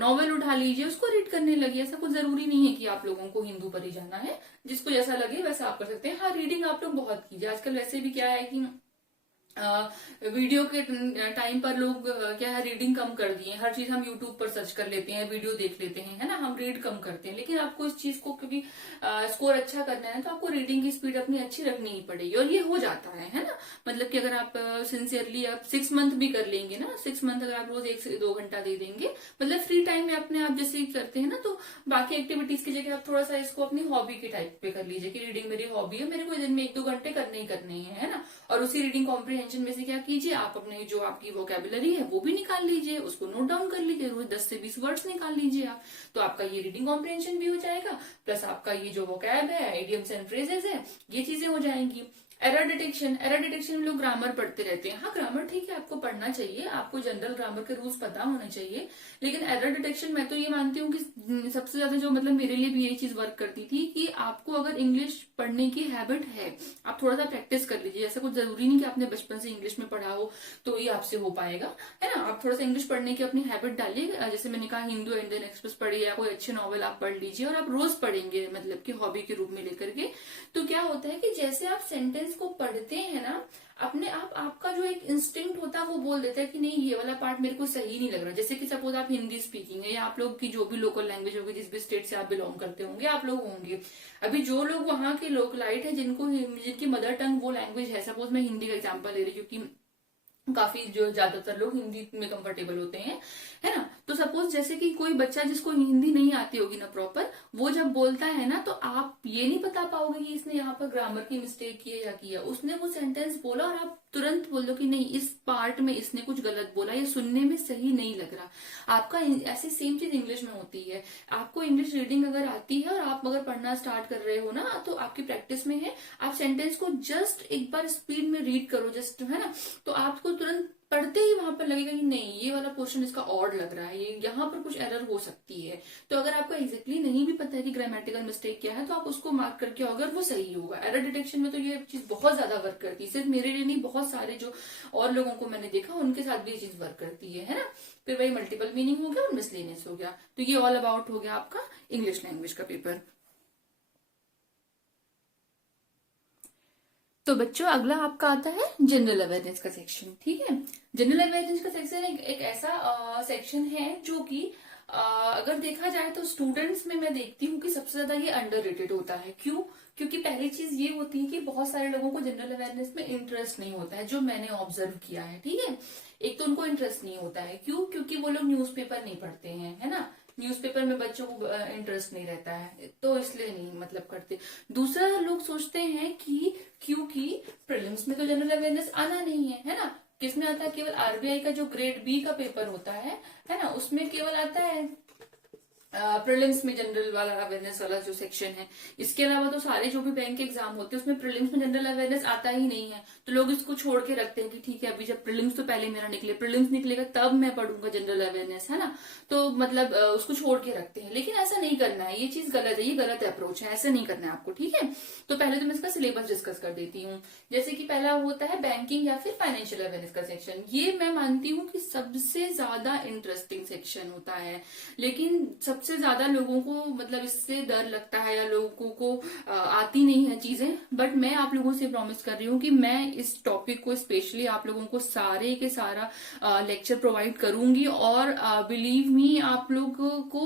नॉवेल उठा लीजिए, उसको रीड करने लगिए। ऐसा कुछ जरूरी नहीं है कि आप लोगों को हिंदू पर ही जाना है, जिसको जैसा लगे वैसा आप कर सकते हैं। हाँ, रीडिंग आप लोग बहुत कीजिए। आजकल वैसे भी क्या है कि वीडियो के टाइम पर लोग क्या है रीडिंग कम कर दिए। हर चीज हम यूट्यूब पर सर्च कर लेते हैं, वीडियो देख लेते हैं, है ना, हम रीड कम करते हैं। लेकिन आपको इस चीज को क्योंकि स्कोर अच्छा करना है तो आपको रीडिंग की स्पीड अपनी अच्छी रखनी ही पड़ेगी, और ये हो जाता है ना। मतलब कि अगर आप सिंसियरली आप 6 मंथ भी कर लेंगे ना, 6 मंथ अगर आप रोज 1 से 2 घंटा दे देंगे, मतलब फ्री टाइम में अपने आप जैसे करते हैं ना, तो बाकी एक्टिविटीज की जगह आप थोड़ा सा इसको अपनी हॉबी के टाइप पे कर लीजिए कि रीडिंग मेरी हॉबी है, मेरे को दिन में 1-2 घंटे करने ही करने हैं, है ना। और उसी रीडिंग कॉम्प्रिहेंशन में से क्या कीजिए, आप अपने जो आपकी वोकेबुलरी है वो भी निकाल लीजिए, उसको नोट डाउन कर लीजिए, रोज 10 से 20 वर्ड्स निकाल लीजिए आप, तो आपका ये रीडिंग कॉम्प्रिहेंशन भी हो जाएगा, प्लस आपका ये जो वोकैब है, इडियम्स एंड फ्रेजेस है, ये चीजें हो जाएंगी। एरर डिटेक्शन, एरर डिटेक्शन में लोग ग्रामर पढ़ते रहते हैं। हाँ, ग्रामर ठीक है, आपको पढ़ना चाहिए, आपको जनरल ग्रामर के रूल्स पता होने चाहिए, लेकिन एरर डिटेक्शन मैं तो ये मानती हूँ कि सबसे ज्यादा जो मतलब मेरे लिए भी यही चीज वर्क करती थी कि आपको अगर इंग्लिश पढ़ने की हैबिट है, आप थोड़ा सा प्रैक्टिस कर लीजिए। ऐसा कुछ जरूरी नहीं कि आपने बचपन से इंग्लिश में पढ़ा हो तो ये आपसे हो पाएगा, है ना। आप थोड़ा सा इंग्लिश पढ़ने की अपनी हैबिट डालिए, जैसे मैंने कहा हिंदू इंडियन एक्सप्रेस पढ़िए या कोई अच्छे नॉवल आप पढ़ लीजिए, और आप रोज पढ़ेंगे मतलब कि हॉबी के रूप में लेकर के। तो क्या होता है कि जैसे आप सेंटेंस को पढ़ते हैं ना, अपने आप आपका जो एक इंस्टिंक्ट होता है वो बोल देता है कि नहीं, ये वाला पार्ट मेरे को सही नहीं लग रहा। जैसे कि सपोज आप हिंदी स्पीकिंग है, या आप लोग की जो भी लोकल लैंग्वेज होगी, जिस भी स्टेट से आप बिलोंग करते होंगे, आप लोग होंगे। अभी जो लोग वहां के लोकलाइट है, जिनकी मदर टंग वो लैंग्वेज है, सपोज मैं हिंदी का एग्जाम्पल ले रही हूँ क्योंकि काफी जो ज्यादातर लोग हिंदी में कंफर्टेबल होते हैं, है ना। तो सपोज जैसे कि कोई बच्चा जिसको हिंदी नहीं आती होगी ना प्रॉपर, वो जब बोलता है ना, तो आप ये नहीं बता पाओगे कि इसने यहाँ पर ग्रामर की मिस्टेक की है या किया। उसने वो सेंटेंस बोला और आप तुरंत बोल दो कि नहीं, इस पार्ट में इसने कुछ गलत बोला, ये सुनने में सही नहीं लग रहा। आपका ऐसी सेम चीज इंग्लिश में होती है। आपको इंग्लिश रीडिंग अगर आती है और आप अगर पढ़ना स्टार्ट कर रहे हो ना, तो आपकी प्रैक्टिस में है, आप सेंटेंस को जस्ट एक बार स्पीड में रीड करो, जस्ट, है ना, तो आपको तुरंत पढ़ते ही वहां पर लगेगा कि नहीं ये वाला पोर्शन इसका ऑड लग रहा है, ये यहाँ पर कुछ एरर हो सकती है। तो अगर आपको एग्जैक्टली नहीं भी पता है कि ग्रामेटिकल मिस्टेक क्या है, तो आप उसको मार्क करके अगर वो सही होगा। एरर डिटेक्शन में तो ये चीज बहुत ज्यादा वर्क करती है, सिर्फ मेरे लिए नहीं, बहुत सारे जो और लोगों को मैंने देखा उनके साथ भी ये चीज वर्क करती है ना। फिर वही मल्टीपल मीनिंग हो गया और मिसलेनियस हो गया। तो ये ऑल अबाउट हो गया आपका इंग्लिश लैंग्वेज का पेपर। तो बच्चों अगला आपका आता है जनरल अवेयरनेस का सेक्शन। ठीक है, जनरल अवेयरनेस का सेक्शन एक ऐसा सेक्शन है जो कि अगर देखा जाए तो स्टूडेंट्स में मैं देखती हूँ कि सबसे ज्यादा ये अंडररेटेड होता है। क्यों? क्योंकि पहली चीज ये होती है कि बहुत सारे लोगों को जनरल अवेयरनेस में इंटरेस्ट नहीं होता है, जो मैंने ऑब्जर्व किया है। ठीक है, एक तो उनको इंटरेस्ट नहीं होता है। क्यों? क्योंकि वो लोग न्यूज़पेपर नहीं पढ़ते हैं, है ना। न्यूज़पेपर में बच्चों को इंटरेस्ट नहीं रहता है, तो इसलिए नहीं मतलब करते। दूसरा, लोग सोचते हैं कि क्योंकि प्रीलिम्स में तो जनरल अवेयरनेस आना नहीं है ना। किसमें आता है? केवल आरबीआई का जो ग्रेड बी का पेपर होता है ना, उसमें केवल आता है प्रीलिम्स में जनरल वाला अवेयरनेस वाला जो सेक्शन है। इसके अलावा तो सारे जो भी बैंक के एग्जाम होते हैं उसमें प्रीलिम्स में जनरल अवेयरनेस आता ही नहीं है। तो लोग इसको छोड़ के रखते हैं कि ठीक है अभी जब प्रीलिम्स तो पहले मेरा निकले, प्रीलिम्स निकलेगा तब मैं पढ़ूंगा जनरल अवेयरनेस, है ना। तो मतलब उसको छोड़ के रखते हैं, लेकिन ऐसा नहीं करना है। ये चीज गलत है, ये गलत अप्रोच है, ऐसा नहीं करना है आपको। ठीक है, तो पहले तो मैं इसका सिलेबस डिस्कस कर देती हूँ। जैसे कि पहला होता है बैंकिंग या फिर फाइनेंशियल अवेयरनेस का सेक्शन। ये मैं मानती हूँ कि सबसे ज्यादा इंटरेस्टिंग सेक्शन होता है, लेकिन सबसे ज्यादा लोगों को मतलब इससे डर लगता है या लोगों को आती नहीं है चीजें। बट मैं आप लोगों से प्रॉमिस कर रही हूँ कि मैं इस टॉपिक को स्पेशली आप लोगों को सारे के सारा लेक्चर प्रोवाइड करूंगी। और बिलीव मी, आप लोगों को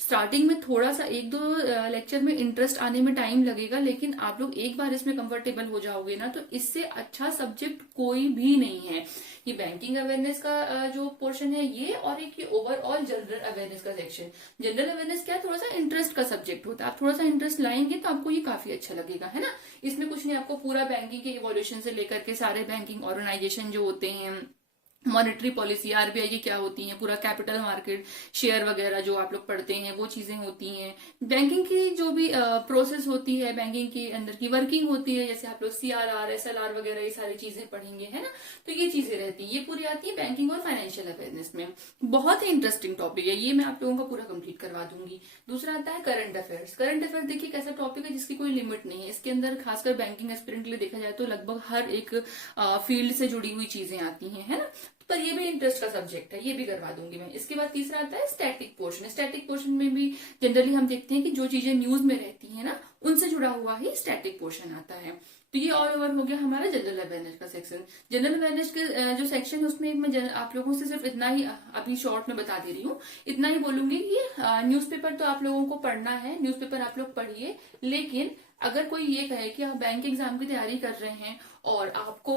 स्टार्टिंग में थोड़ा सा एक दो लेक्चर में इंटरेस्ट आने में टाइम लगेगा, लेकिन आप लोग एक बार इसमें कंफर्टेबल हो जाओगे ना, तो इससे अच्छा सब्जेक्ट कोई भी नहीं है। ये बैंकिंग अवेयरनेस का जो पोर्शन है ये, और एक ये ओवरऑल जनरल अवेयरनेस का सेक्शन। जनरल अवेयरनेस क्या है, थोड़ा सा इंटरेस्ट का सब्जेक्ट होता है। आप थोड़ा सा इंटरेस्ट लाएंगे तो आपको ये काफी अच्छा लगेगा, है ना। इसमें कुछ नहीं, आपको पूरा बैंकिंग के इवोल्यूशन से लेकर के सारे बैंकिंग ऑर्गेनाइजेशन जो होते हैं, मॉनेटरी पॉलिसी आरबीआई की क्या होती है, पूरा कैपिटल मार्केट, शेयर वगैरह जो आप लोग पढ़ते हैं वो चीजें होती हैं। बैंकिंग की जो भी प्रोसेस होती है, बैंकिंग के अंदर की वर्किंग होती है, जैसे आप लोग सीआरआर, एसएलआर वगैरह ये सारी चीजें पढ़ेंगे, है ना। तो ये चीजें रहती है, ये पूरी आती है बैंकिंग और फाइनेंशियल अवेयरनेस में। बहुत ही इंटरेस्टिंग टॉपिक है ये, मैं आप लोगों का पूरा कंप्लीट करवा दूंगी। दूसरा आता है करंट अफेयर्स। करंट अफेयर देखिए एक ऐसा टॉपिक है जिसकी कोई लिमिट नहीं है। इसके अंदर खासकर बैंकिंग एस्पिरेंट के लिए देखा जाए तो लगभग हर एक फील्ड से जुड़ी हुई चीजें आती है ना। पर ये भी इंटरेस्ट का सब्जेक्ट है, ये भी करवा दूंगी मैं। इसके बाद तीसरा आता है स्टैटिक पोर्शन। स्टैटिक पोर्शन में भी जनरली हम देखते हैं कि जो चीजें न्यूज में रहती है ना, उनसे जुड़ा हुआ ही स्टैटिक पोर्शन आता है। तो ये ऑल ओवर हो गया हमारा जनरल अवेयरनेस का सेक्शन। जनरल अवेयरनेस के जो सेक्शन है उसमें मैं आप लोगों से सिर्फ इतना ही अभी शॉर्ट में बता दे रही हूँ। इतना ही बोलूंगी कि न्यूज़पेपर तो आप लोगों को पढ़ना है, न्यूज़पेपर आप लोग पढ़िए। लेकिन अगर कोई ये कहे कि आप बैंक एग्जाम की तैयारी कर रहे हैं और आपको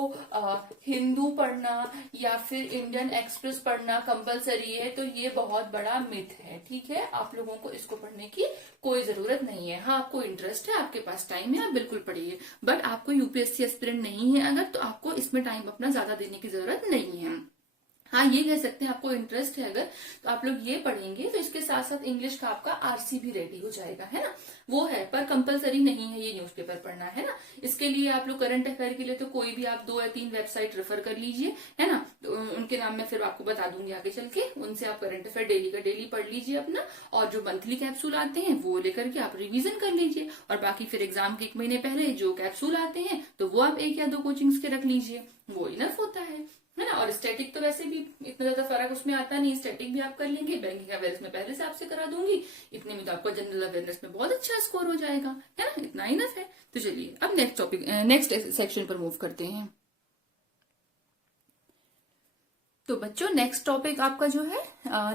हिंदू पढ़ना या फिर इंडियन एक्सप्रेस पढ़ना कंपलसरी है, तो ये बहुत बड़ा मिथ है। ठीक है, आप लोगों को इसको पढ़ने की कोई जरूरत नहीं है। हाँ, आपको इंटरेस्ट है, आपके पास टाइम है, आप बिल्कुल पढ़िए। बट आपको यूपीएससी एस्पिरेंट नहीं है अगर, तो आपको इसमें टाइम अपना ज्यादा देने की जरूरत नहीं है। हाँ, ये कह सकते हैं आपको इंटरेस्ट है अगर, तो आप लोग ये पढ़ेंगे तो इसके साथ साथ इंग्लिश का आपका आरसी भी रेडी हो जाएगा, है ना। वो है, पर कंपलसरी नहीं है ये न्यूज़पेपर पढ़ना, है ना। इसके लिए आप लोग करंट अफेयर के लिए तो कोई भी आप 2 या 3 वेबसाइट रेफर कर लीजिए, है ना। तो उनके नाम मैं फिर आपको बता दूंगी आगे चल के। उनसे आप करंट अफेयर डेली का डेली पढ़ लीजिए अपना, और जो मंथली कैप्सूल आते हैं वो लेकर के आप रिवीजन कर लीजिए। और बाकी फिर एग्जाम के 1 महीने पहले जो कैप्सूल आते हैं तो वो आप 1 या 2 कोचिंग्स के रख लीजिए, वो इनफ होता है ना। और स्टैटिक तो वैसे भी इतना ज्यादा फर्क उसमें आता नहीं, स्टैटिक भी आप कर लेंगे। बैंकिंग अवेयरनेस में पहले से आपसे करा दूंगी, इतने में तो आपका जनरल अवेयरनेस में बहुत अच्छा स्कोर हो जाएगा, है ना। इतना इनफ है। तो चलिए अब नेक्स्ट टॉपिक, नेक्स्ट सेक्शन पर मूव करते हैं। तो बच्चों नेक्स्ट टॉपिक आपका जो है,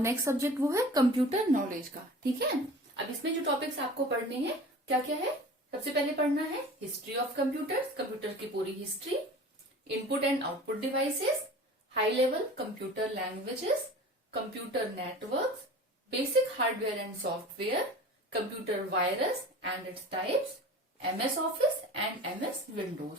नेक्स्ट सब्जेक्ट वो है कंप्यूटर नॉलेज का। ठीक है, अब इसमें जो टॉपिक्स आपको पढ़ने हैं क्या क्या है। सबसे पहले पढ़ना है हिस्ट्री ऑफ कंप्यूटर्स, कंप्यूटर की पूरी history, input and output devices, high level computer languages, computer networks, basic hardware and software, computer virus and its types, MS office and MS Windows.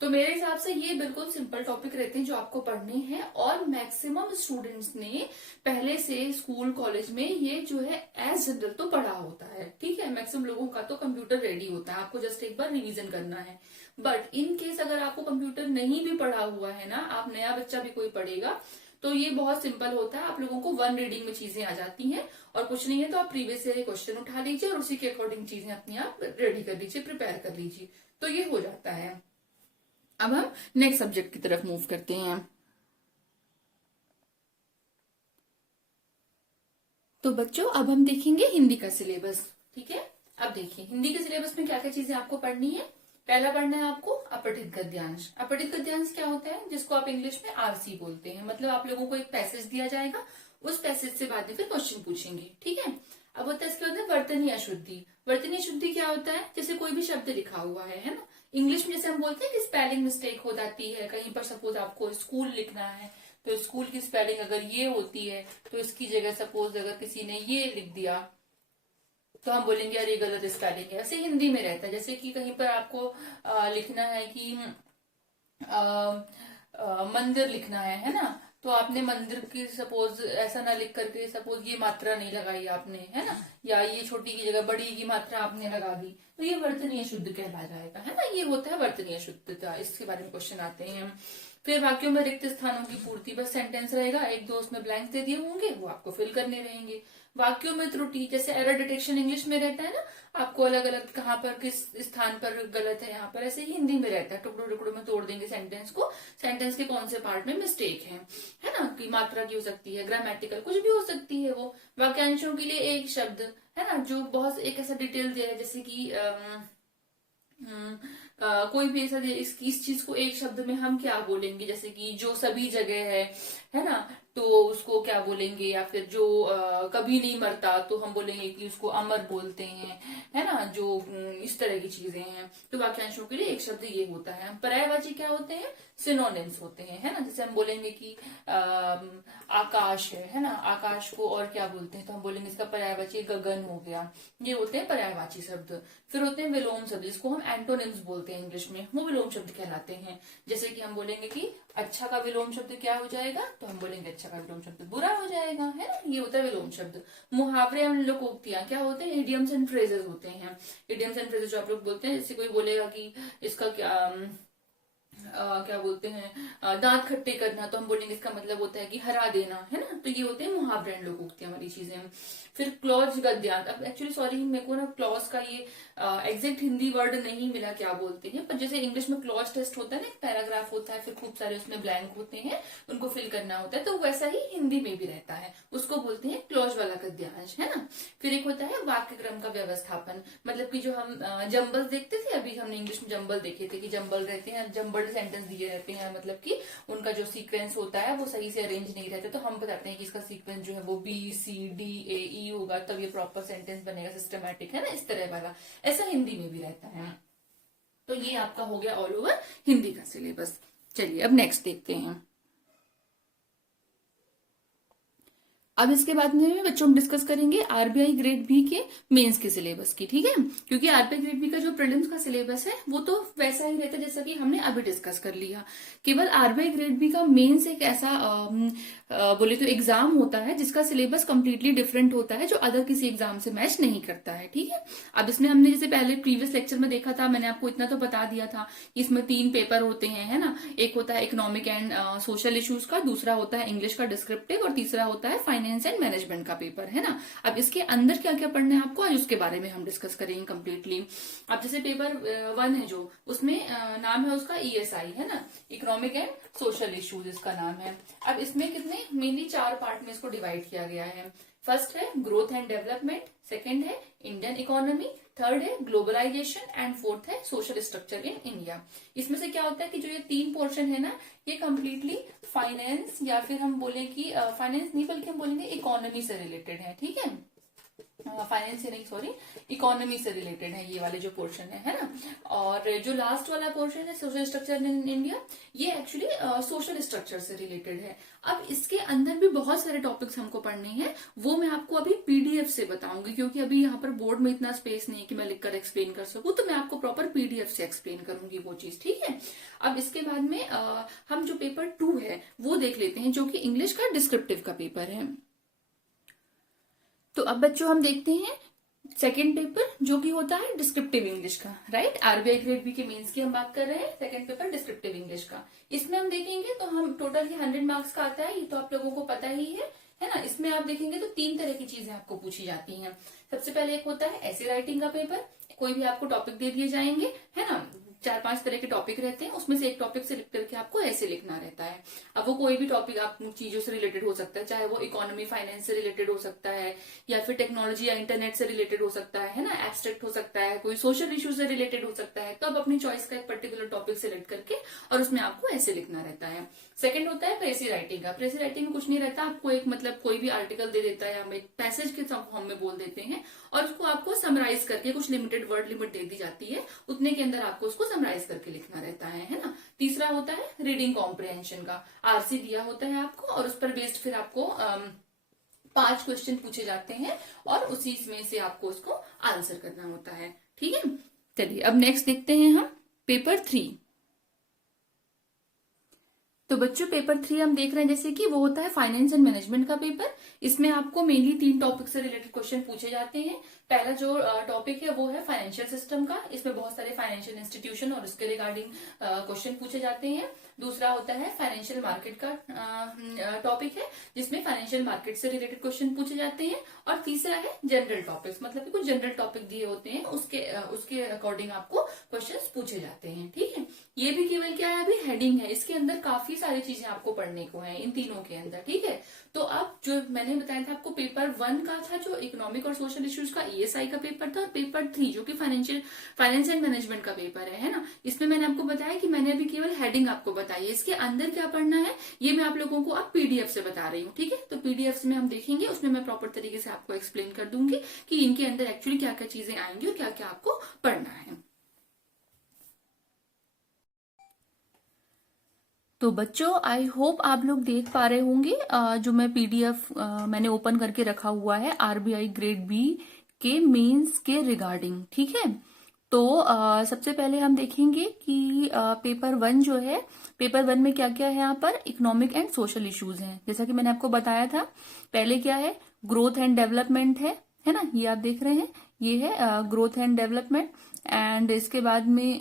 तो मेरे हिसाब से ये बिल्कुल सिंपल टॉपिक रहते हैं जो आपको पढ़ने हैं, और मैक्सिमम स्टूडेंट्स ने पहले से स्कूल कॉलेज में ये जो है एज जनरल तो पढ़ा होता है। ठीक है, मैक्सिमम लोगों का तो कंप्यूटर रेडी होता है, आपको जस्ट एक बार रिवीजन करना है। बट इन केस अगर आपको कंप्यूटर नहीं भी पढ़ा हुआ है ना, आप नया बच्चा भी कोई पढ़ेगा, तो ये बहुत सिंपल होता है। आप लोगों को वन रीडिंग में चीजें आ जाती हैं, और कुछ नहीं है तो आप प्रीवियस ईयर क्वेश्चन उठा लीजिए और उसी के अकॉर्डिंग चीजें अपनी आप रेडी कर लीजिए, प्रिपेयर कर लीजिए, तो ये हो जाता है। अब हम नेक्स्ट सब्जेक्ट की तरफ मूव करते हैं। तो बच्चों अब हम देखेंगे हिंदी का सिलेबस। ठीक है, अब देखिए हिंदी के सिलेबस में क्या क्या चीजें आपको पढ़नी है। पहला पढ़ना है आपको अपठित गद्यांश। अपठित गद्यांश क्या होता है, जिसको आप इंग्लिश में आरसी बोलते हैं। मतलब आप लोगों को एक पैसेज दिया जाएगा, उस पैसेज से बाद में फिर क्वेश्चन पूछेंगे। ठीक है, अब होता है इसके होता है वर्तनीय अशुद्धि। वर्तनीय शुद्धि क्या होता है, जैसे कोई भी शब्द लिखा हुआ है ना, इंग्लिश में जैसे हम बोलते हैं कि स्पेलिंग मिस्टेक हो जाती है कहीं पर। सपोज आपको स्कूल लिखना है, तो स्कूल की स्पेलिंग अगर ये होती है, तो इसकी जगह सपोज अगर किसी ने ये लिख दिया, तो हम बोलेंगे यार ये गलत स्पेलिंग है। ऐसे हिंदी में रहता है, जैसे कि कहीं पर आपको लिखना है कि मंदिर लिखना है ना, तो आपने मंदिर की सपोज ऐसा ना लिख करके सपोज ये मात्रा नहीं लगाई आपने, है ना, या ये छोटी की जगह बड़ी की मात्रा आपने लगा दी, तो ये वर्तनीय शुद्ध कहला जाएगा, है ना। ये होता है वर्तनीय शुद्धता, इसके बारे में क्वेश्चन आते हैं। फिर वाक्यों में रिक्त स्थानों की पूर्ति, बस सेंटेंस रहेगा, एक दो उसमें ब्लैंक्स दे दिए होंगे, वो आपको फिल करने रहेंगे। वाक्यों में त्रुटि, जैसे एरर डिटेक्शन इंग्लिश में रहता है ना, आपको अलग अलग कहाँ पर किस स्थान पर गलत है, यहाँ पर ऐसे ही हिंदी में रहता है, टुकड़ों टुकड़ों में तोड़ देंगे सेंटेंस को, सेंटेंस के कौन से पार्ट में मिस्टेक है ना, कि मात्रा की हो सकती है, ग्रामेटिकल कुछ भी हो सकती है वो। वाक्यांशों के लिए एक शब्द, है ना, जो बहुत एक ऐसा डिटेल दे रहा है, जैसे कि कोई भी ऐसा इस चीज को एक शब्द में हम क्या बोलेंगे, जैसे कि जो सभी जगह है ना, तो उसको क्या बोलेंगे, या फिर जो कभी नहीं मरता, तो हम बोलेंगे कि उसको अमर बोलते हैं, है ना, जो इस तरह की चीजें हैं। तो वाक्यांशों के लिए एक शब्द ये होता है। पर्यायवाची क्या होते हैं, सिनोनिम्स होते हैं, है ना। जैसे हम बोलेंगे कि आकाश है ना, आकाश को और क्या बोलते हैं, तो हम बोलेंगे इसका पर्यायवाची गगन हो गया। ये होते हैं पर्यायवाची शब्द। फिर होते हैं विलोम शब्द, जिसको हम एंटोनिम्स बोलते हैं इंग्लिश में, वो विलोम शब्द कहलाते हैं। जैसे कि हम बोलेंगे कि अच्छा का विलोम शब्द क्या हो जाएगा, तो हम बोलेंगे अच्छा का विलोम शब्द बुरा हो जाएगा, है ना। ये होता है विलोम शब्द। मुहावरे एवं लोकोक्तियां क्या होते हैं, इडियम्स एंड फ्रेजेस होते हैं। इडियम्स एंड फ्रेजेस जो आप लोग बोलते हैं, जैसे कोई बोलेगा कि इसका क्या बोलते हैं, दांत खट्टे करना, तो हम बोलेंगे इसका मतलब होता है कि हरा देना, है ना। तो ये होते हैं मुहावरे एंड लोकोक्तियां वाली चीजें। फिर क्लॉज गद्यांश, अब एक्चुअली सॉरी मेरे को ना क्लॉज का ये एग्जैक्ट हिंदी वर्ड नहीं मिला क्या बोलते हैं, पर जैसे इंग्लिश में क्लॉज टेस्ट होता है ना, एक पैराग्राफ होता है, फिर खूब सारे उसमें ब्लैंक होते हैं, उनको फिल करना होता है, तो वैसा ही हिंदी में भी रहता है, उसको बोलते हैं क्लॉज वाला गद्यांश, है ना। फिर एक होता है वाक्य क्रम का व्यवस्थापन, मतलब कि जो हम जंबल देखते थे, अभी हमने इंग्लिश में जंबल देखे थे कि जंबल रहते हैं, जंबल सेंटेंस दिए रहते हैं, मतलब कि उनका जो सीक्वेंस होता है वो सही से अरेंज नहीं रहता, तो हम बताते हैं कि इसका सीक्वेंस जो है वो BCDAE होगा, तब ये प्रॉपर सेंटेंस बनेगा, सिस्टमैटिक, है ना, इस तरह वाला। ऐसा हिंदी में भी रहता है। तो ये आपका हो गया ऑल ओवर हिंदी का सिलेबस। चलिए अब नेक्स्ट देखते हैं। अब इसके बाद में बच्चों हम डिस्कस करेंगे आरबीआई ग्रेड बी के मेंस के सिलेबस की, ठीक है। क्योंकि आरबीआई ग्रेड बी का जो प्रीलिम्स का सिलेबस है वो तो वैसा ही रहता है जैसा कि हमने अभी डिस्कस कर लिया। केवल आरबीआई ग्रेड बी का मेंस एक ऐसा बोले तो एग्जाम होता है जिसका सिलेबस कंप्लीटली डिफरेंट होता है, जो अदर किसी एग्जाम से मैच नहीं करता है, ठीक है। अब इसमें हमने जैसे पहले प्रीवियस लेक्चर में देखा था, मैंने आपको इतना तो बता दिया था कि इसमें 3 पेपर होते हैं, है ना। एक होता है इकोनॉमिक एंड सोशल इश्यूज का, दूसरा होता है इंग्लिश का डिस्क्रिप्टिव, और तीसरा होता है फाइनेंस एंड मैनेजमेंट का पेपर, है ना। अब इसके अंदर क्या क्या पढ़ना है आपको, आज उसके बारे में हम डिस्कस करेंगे कंप्लीटली। अब जैसे पेपर 1 है जो, उसमें नाम है उसका ESI, है ना, इकोनॉमिक एंड सोशल इश्यूज इसका नाम है। अब इसमें कितने मेनली 4 पार्ट में इसको डिवाइड किया गया है। फर्स्ट है ग्रोथ एंड डेवलपमेंट, सेकंड है इंडियन इकोनॉमी, थर्ड है ग्लोबलाइजेशन, एंड फोर्थ है सोशल स्ट्रक्चर इन इंडिया। इसमें से क्या होता है कि जो ये 3 पोर्शन है ना, ये कंप्लीटली फाइनेंस, या फिर हम बोले कि फाइनेंस नहीं बल्कि हम बोलेंगे इकोनॉमी से रिलेटेड है, ठीक है। फाइनेंस से नहीं, सॉरी, इकोनॉमी से रिलेटेड है ये वाले जो पोर्शन है ना। और जो लास्ट वाला पोर्शन है सोशल स्ट्रक्चर इन इंडिया, ये एक्चुअली सोशल स्ट्रक्चर से रिलेटेड है। अब इसके अंदर भी बहुत सारे टॉपिक्स हमको पढ़ने हैं, वो मैं आपको अभी पीडीएफ से बताऊंगी, क्योंकि अभी यहाँ पर बोर्ड में इतना स्पेस नहीं है कि मैं लिखकर एक्सप्लेन कर सकूं, तो मैं आपको प्रॉपर पीडीएफ से एक्सप्लेन करूंगी वो चीज, ठीक है। अब इसके बाद में हम जो पेपर 2 है वो देख लेते हैं, जो कि इंग्लिश का डिस्क्रिप्टिव का पेपर है। तो अब बच्चों हम देखते हैं सेकेंड पेपर, जो कि होता है डिस्क्रिप्टिव इंग्लिश का, राइट। आरबीआई ग्रेड बी के मेंस की हम बात कर रहे हैं, सेकेंड पेपर डिस्क्रिप्टिव इंग्लिश का। इसमें हम देखेंगे तो हम टोटल ही 100 मार्क्स का आता है, ये तो आप लोगों को पता ही है ना। इसमें आप देखेंगे तो 3 तरह की चीजें आपको पूछी जाती हैं। सबसे पहले एक होता है ऐसे राइटिंग का पेपर, कोई भी आपको टॉपिक दे दिए जाएंगे, है ना। 4-5 तरह के टॉपिक रहते हैं, उसमें से एक टॉपिक सेलेक्ट करके आपको ऐसे लिखना रहता है। अब वो कोई भी टॉपिक आप चीजों से रिलेटेड हो सकता है, चाहे वो इकोनॉमी फाइनेंस से रिलेटेड हो सकता है, या फिर टेक्नोलॉजी या इंटरनेट से रिलेटेड हो सकता है ना, एब्स्ट्रैक्ट हो सकता है, कोई सोशल इशू से रिलेटेड हो सकता है। तो अब अपनी चॉइस का एक पर्टिकुलर टॉपिक सेलेक्ट करके और उसमें आपको ऐसे लिखना रहता है। सेकंड होता है प्रेसी राइटिंग का। प्रेसी राइटिंग में कुछ नहीं रहता, आपको एक मतलब कोई भी आर्टिकल दे देता है, हम एक पैसेज के फॉर्म में बोल देते हैं और उसको आपको समराइज करके, कुछ लिमिटेड वर्ड लिमिट दे दी जाती है, उतने के अंदर आपको उसको समराइज करके लिखना रहता है ना। तीसरा होता है रीडिंग कॉम्प्रिहेंशन का। आरसी दिया होता है आपको और उस पर बेस्ड फिर आपको 5 क्वेश्चन पूछे जाते हैं और उसी में से आपको उसको आंसर करना होता है, ठीक है। चलिए अब नेक्स्ट देखते हैं हम पेपर 3। तो बच्चों पेपर 3 हम देख रहे हैं जैसे कि वो होता है फाइनेंस एंड मैनेजमेंट का पेपर। इसमें आपको मेनली 3 टॉपिक से रिलेटेड क्वेश्चन पूछे जाते हैं। पहला जो टॉपिक है वो है फाइनेंशियल सिस्टम का, इसमें बहुत सारे फाइनेंशियल इंस्टीट्यूशन और उसके रिगार्डिंग क्वेश्चन पूछे जाते हैं। दूसरा होता है फाइनेंशियल मार्केट का टॉपिक है, जिसमें फाइनेंशियल मार्केट से रिलेटेड क्वेश्चन पूछे जाते हैं। और तीसरा है जनरल टॉपिक्स, मतलब कि कुछ जनरल टॉपिक दिए होते हैं, उसके अकॉर्डिंग आपको क्वेश्चन पूछे जाते हैं, ठीक है। ये भी केवल क्या है, अभी हेडिंग है, इसके अंदर काफी सारी चीजें आपको पढ़ने को है इन तीनों के अंदर, ठीक है। तो अब जो मैंने बताया था आपको पेपर 1 का था जो इकोनॉमिक और सोशल इश्यूज का ईएसआई का पेपर था, और पेपर 3 जो कि फाइनेंस एंड मैनेजमेंट का पेपर है ना। इसमें मैंने आपको बताया कि मैंने अभी केवल हेडिंग आपको बताई है, इसके अंदर क्या पढ़ना है ये मैं आप लोगों को अब पीडीएफ से बता रही हूँ, ठीक है। तो पीडीएफ में हम देखेंगे, उसमें मैं प्रॉपर तरीके से आपको एक्सप्लेन कर दूंगी कि इनके अंदर एक्चुअली क्या क्या चीजें आएंगी और क्या क्या आपको पढ़ना है। तो बच्चों आई होप आप लोग देख पा रहे होंगे जो मैं पीडीएफ मैंने ओपन करके रखा हुआ है आरबीआई ग्रेड बी के मेंस के रिगार्डिंग, ठीक है। तो सबसे पहले हम देखेंगे कि पेपर 1 जो है, पेपर 1 में क्या क्या है यहाँ पर इकोनॉमिक एंड सोशल इश्यूज हैं। जैसा कि मैंने आपको बताया था, पहले क्या है ग्रोथ एंड डेवलपमेंट है ना, ये आप देख रहे हैं, ये है ग्रोथ एंड डेवलपमेंट। एंड इसके बाद में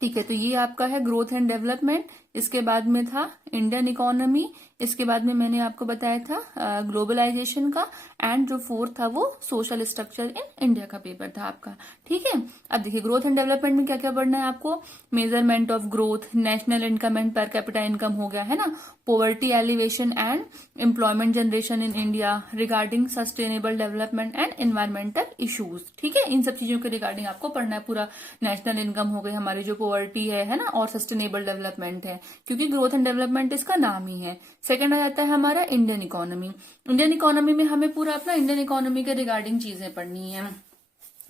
ठीक है, तो ये आपका है ग्रोथ एंड डेवलपमेंट। इसके बाद में था इंडियन इकोनॉमी, इसके बाद में मैंने आपको बताया था ग्लोबलाइजेशन का, एंड जो 4th था वो सोशल स्ट्रक्चर इन इंडिया का पेपर था आपका, ठीक है। अब देखिए ग्रोथ एंड डेवलपमेंट में क्या क्या पढ़ना है आपको, measurement of growth, national income and per capita income हो गया है ना, poverty elevation and employment generation in India, regarding sustainable development and environmental issues, ठीक है। इन सब चीजों के रिगार्डिंग आपको पढ़ना है पूरा। नेशनल इनकम हो गई, हमारी जो पोवर्टी है ना, और सस्टेनेबल डेवलपमेंट है, क्योंकि ग्रोथ एंड डेवलपमेंट इसका नाम ही है। सेकंड आ जाता है हमारा इंडियन इकोनॉमी। इंडियन इकोनॉमी में हमें पूरा अपना इंडियन इकोनॉमी के रिगार्डिंग चीजें पढ़नी है,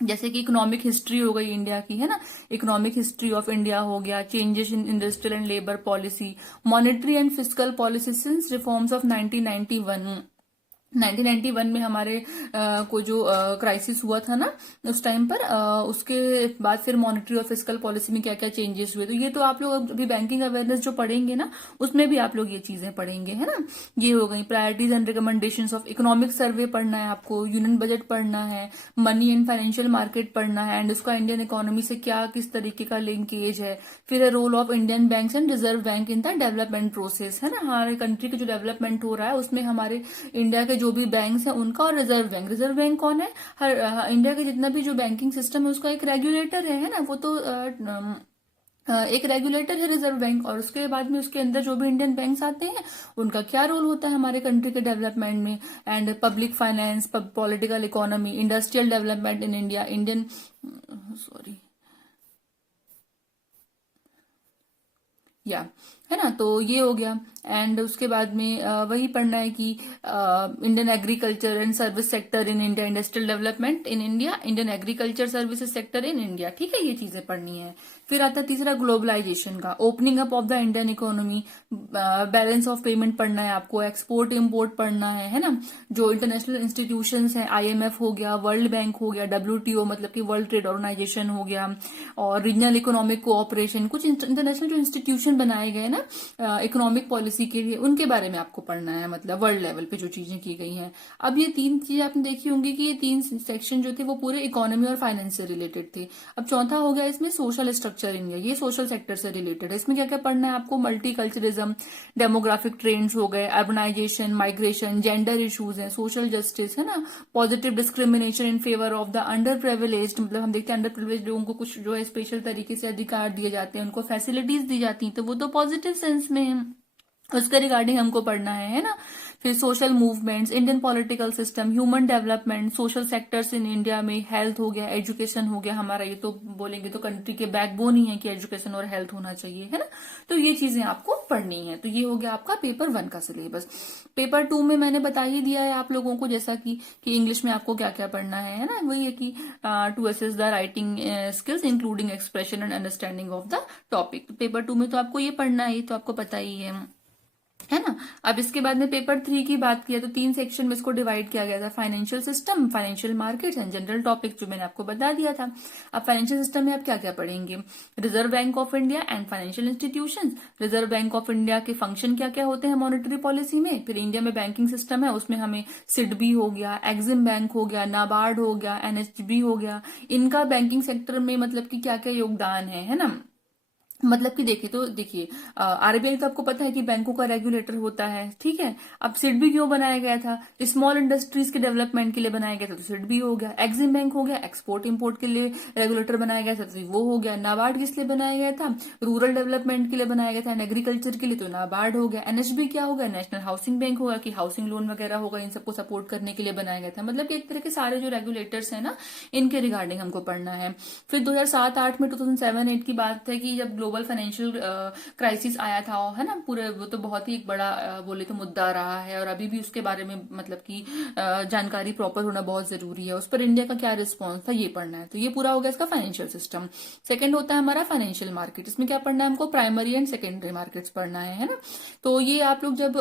जैसे कि इकोनॉमिक हिस्ट्री हो गई इंडिया की, है ना, इकोनॉमिक हिस्ट्री ऑफ इंडिया हो गया, changes in industrial and labour policy, monetary and fiscal policy since reforms of 1991 में हमारे को जो क्राइसिस हुआ था ना उस टाइम पर, उसके बाद फिर मॉनेटरी और फिस्कल पॉलिसी में क्या क्या चेंजेस हुए। तो ये तो आप लोग अभी बैंकिंग अवेयरनेस जो पढ़ेंगे ना उसमें भी आप लोग ये चीजें पढ़ेंगे, है ना। ये हो गई priorities and recommendations of economic survey पढ़ना है आपको, यूनियन बजट पढ़ना है, मनी एंड फाइनेंशियल मार्केट पढ़ना है, एंड उसका इंडियन इकोनॉमी से क्या किस तरीके का लिंकेज है। फिर role of Indian banks and Reserve Bank in the development process, है ना, हमारे कंट्री के जो डेवलपमेंट हो रहा है उसमें हमारे इंडिया के जो भी बैंक्स हैं उनका, और रिजर्व बैंक कौन है, हर इंडिया के जितना भी जो बैंकिंग सिस्टम है उसका एक रेगुलेटर है ना, वो तो एक रेगुलेटर है रिजर्व बैंक। और उसके बाद में उसके अंदर जो भी इंडियन बैंक्स आते हैं उनका क्या रोल होता है हमारे कंट्री के डेवलपमेंट में, and public finance, political economy, industrial development in India, Indian है ना। तो ये हो गया। एंड उसके बाद में वही पढ़ना है कि Indian agriculture and service sector in India, industrial development in India, Indian agriculture services sector in India, ठीक है, ये चीजें पढ़नी है। फिर आता है तीसरा ग्लोबलाइजेशन का, opening up of the Indian economy, balance of payment पढ़ना है आपको, एक्सपोर्ट इम्पोर्ट पढ़ना है ना। जो इंटरनेशनल इंस्टीट्यूशंस हैं, आईएमएफ हो गया, वर्ल्ड बैंक हो गया, डब्ल्यूटीओ मतलब कि वर्ल्ड ट्रेड ऑर्गेनाइजेशन हो गया, और रीजनल इकोनॉमिक कोऑपरेशन, कुछ इंटरनेशनल जो इंस्टीट्यूशन बनाए गए ना इकोनॉमिक पॉलिसी के लिए, उनके बारे में आपको पढ़ना है, मतलब वर्ल्ड लेवल पे जो चीजें की गई हैं। अब ये तीन चीजें आपने देखी होंगी कि ये तीन सेक्शन जो थे वो पूरे इकोनॉमी और फाइनेंस से रिलेटेड थे। अब चौथा हो गया इसमें सोशल स्ट्रक्चर इंडिया, ये सोशल सेक्टर से रिलेटेड है। इसमें क्या क्या पढ़ना है आपको, मल्टीकल्चरिज्म, डेमोग्राफिक ट्रेंड्स हो गए, अर्बनाइजेशन, माइग्रेशन, जेंडर इश्यूज है, सोशल जस्टिस है ना, positive discrimination in favour of the under privileged, मतलब हम देखते हैं अंडर प्रिविलेज्ड लोगों को कुछ जो है स्पेशल तरीके से अधिकार दिए जाते हैं, उनको फैसिलिटीज दी जाती हैं, तो वो तो पॉजिटिव सेंस में है, उसके रिगार्डिंग हमको पढ़ना है ना। फिर social movements, Indian political system, human development, social sectors in India में, हेल्थ हो गया, एजुकेशन हो गया हमारा, ये तो बोलेंगे तो कंट्री के बैकबोन ही है कि एजुकेशन और हेल्थ होना चाहिए, है ना। तो ये चीजें आपको पढ़नी है। तो ये हो गया आपका पेपर 1 का सिलेबस। पेपर 2 में मैंने बता ही दिया है आप लोगों को, जैसा कि इंग्लिश में आपको क्या क्या पढ़ना है ना, वही है कि to assess the writing skills including expression and understanding of the topic. तो पेपर 2 में तो आपको ये पढ़ना है, तो आपको पता ही है ना। अब इसके बाद में पेपर 3 की बात किया तो 3 सेक्शन में इसको डिवाइड किया गया था, financial system, financial markets and general topic, जो मैंने आपको बता दिया था। अब फाइनेंशियल सिस्टम में आप क्या क्या पढ़ेंगे, reserve bank of India and financial institutions, reserve bank of India के फंक्शन क्या क्या होते हैं मॉनेटरी पॉलिसी में, फिर इंडिया में बैंकिंग सिस्टम है उसमें हमें सिडबी हो गया, एक्सिम बैंक हो गया, नाबार्ड हो गया, एनएचबी हो गया, इनका बैंकिंग सेक्टर में मतलब कि क्या क्या योगदान है ना। मतलब कि देखिए आरबीआई तो आपको पता है कि बैंकों का रेगुलेटर होता है, ठीक है। अब सिडबी क्यों बनाया गया था, स्मॉल इंडस्ट्रीज के डेवलपमेंट के लिए बनाया गया था, तो सिडबी हो गया। एक्सिम बैंक हो गया, एक्सपोर्ट इंपोर्ट के लिए रेगुलेटर बनाया गया था, तो वो हो गया। नाबार्ड किस लिए बनाया गया था, रूरल डेवलपमेंट के लिए बनाया गया था, एंड एग्रीकल्चर के लिए, तो नाबार्ड हो गया। एनएचबी क्या होगा, नेशनल हाउसिंग बैंक होगा, कि हाउसिंग लोन वगैरह होगा, इन सबको सपोर्ट करने के लिए बनाया गया था। मतलब कि एक तरह के सारे जो रेगुलेटर्स है ना, इनके रिगार्डिंग हमको पढ़ना है। फिर 2007-8 में 2007-8 की बात है कि जब ग्लोबल फाइनेंशियल क्राइसिस आया था, है ना, पूरे वो तो बहुत ही एक बड़ा बोले तो मुद्दा रहा है, और अभी भी उसके बारे में मतलब कि जानकारी प्रॉपर होना बहुत जरूरी है। उस पर इंडिया का क्या रिस्पॉन्स था, ये पढ़ना है। तो ये पूरा हो गया इसका फाइनेंशियल सिस्टम। सेकंड होता है हमारा फाइनेंशियल मार्केट, इसमें क्या पढ़ना है हमको, प्राइमरी एंड सेकेंडरी मार्केट्स पढ़ना है ना। तो ये आप लोग जब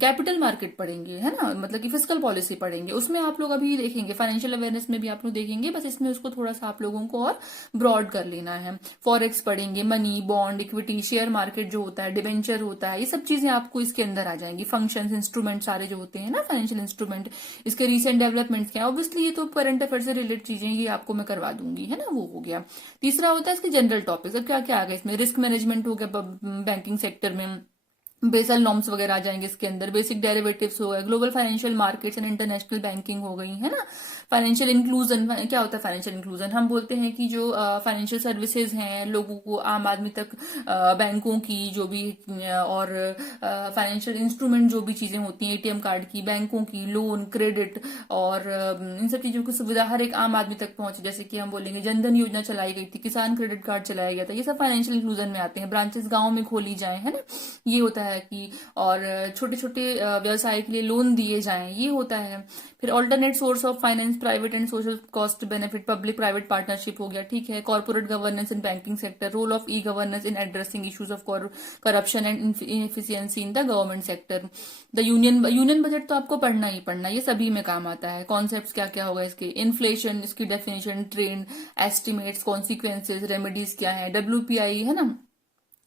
कैपिटल मार्केट पढ़ेंगे, है ना, मतलब कि फिस्कल पॉलिसी पढ़ेंगे, उसमें आप लोग अभी देखेंगे, फाइनेंशियल अवेयरनेस में भी आप लोग देखेंगे, बस इसमें उसको थोड़ा सा आप लोगों को और ब्रॉड कर लेना है। फॉरेक्स पढ़ेंगे, money, bond, equity, share market जो होता है, डिबेंचर होता है, ये सब चीजें आपको इसके अंदर आ जाएंगी। फंक्शंस, इंस्ट्रूमेंट सारे जो होते हैं ना फाइनेंशियल इंस्ट्रूमेंट, इसके रिसेंट डेवलपमेंट्स क्या है, ऑब्वियसली ये तो करंट अफेयर से रिलेटेड चीजें, ये आपको मैं करवा दूंगी, है ना, वो हो गया। तीसरा होता है इसके जनरल टॉपिक्स। अब क्या क्या आ गया इसमें, रिस्क मैनेजमेंट हो गया बैंकिंग सेक्टर में, बेसल नॉर्म्स वगैरह आ जाएंगे इसके अंदर, बेसिक डेरिवेटिव्स हो गए, global financial markets and international banking हो गई, है ना। फाइनेंशियल इंक्लूजन, क्या होता है फाइनेंशियल इंक्लूजन, हम बोलते हैं कि जो फाइनेंशियल सर्विसेज हैं लोगों को, आम आदमी तक बैंकों की जो भी और फाइनेंशियल इंस्ट्रूमेंट जो भी चीजें होती हैं, एटीएम कार्ड की, बैंकों की, लोन, क्रेडिट, और इन सब चीजों की सुविधा हर एक आम आदमी तक पहुंचे। जैसे कि हम बोलेंगे जनधन योजना चलाई गई थी, किसान क्रेडिट कार्ड चलाया गया था, ये सब फाइनेंशियल इंक्लूजन में आते हैं। ब्रांचेस गाँव में खोली जाए, है ना, ये होता है कि, और छोटे छोटे व्यवसाय के लिए लोन दिए जाएं, ये होता है। फिर alternate source of finance, private and social cost benefit, public private partnership हो गया, ठीक है। Corporate governance in banking sector, role of e governance in addressing issues of corruption and inefficiency in the government sector. The union budget तो आपको पढ़ना ही पढ़ना, ये सभी में काम आता है। कॉन्सेप्ट क्या क्या होगा इसके, इन्फ्लेशन, इसकी definition, trend, estimates, consequences, remedies क्या है, डब्ल्यूपीआई, है ना,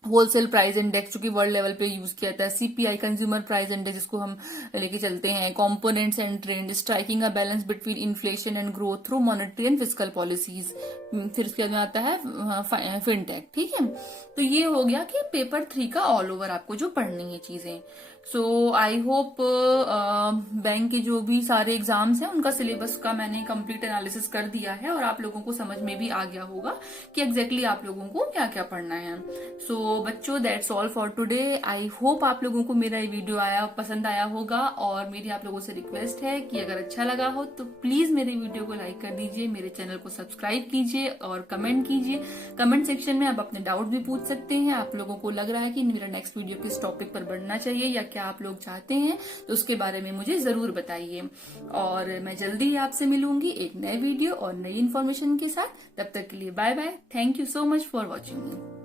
होलसेल प्राइस इंडेक्स जो कि वर्ल्ड लेवल पे यूज किया जाता है, सीपीआई, कंज्यूमर प्राइस इंडेक्स जिसको हम लेके चलते हैं, components and trend, striking a balance between inflation and growth through monetary and fiscal policies. फिर उसके बाद में आता है फिनटेक, ठीक है। तो ये हो गया कि पेपर 3 का ऑल ओवर आपको जो पढ़नी है चीजें। सो आई होप बैंक के जो भी सारे एग्जाम्स हैं उनका सिलेबस का मैंने कंप्लीट एनालिसिस कर दिया है और आप लोगों को समझ में भी आ गया होगा कि एग्जैक्टली आप लोगों को क्या क्या पढ़ना है। सो बच्चों, that's all for today. I hope आप लोगों को मेरा ये वीडियो पसंद आया होगा और मेरी आप लोगों से रिक्वेस्ट है कि अगर अच्छा लगा हो तो प्लीज मेरे वीडियो को लाइक कर दीजिए, मेरे चैनल को सब्सक्राइब कीजिए और कमेंट कीजिए। कमेंट सेक्शन में आप अपने डाउट भी पूछ सकते हैं। आप लोगों को लग रहा है कि मेरा नेक्स्ट वीडियो किस टॉपिक पर बनना चाहिए या क्या आप लोग चाहते हैं, तो उसके बारे में मुझे जरूर बताइए। और मैं जल्दी ही आपसे मिलूंगी एक नए वीडियो और नई इन्फॉर्मेशन के साथ। तब तक के लिए bye bye. Thank you so much for watching me.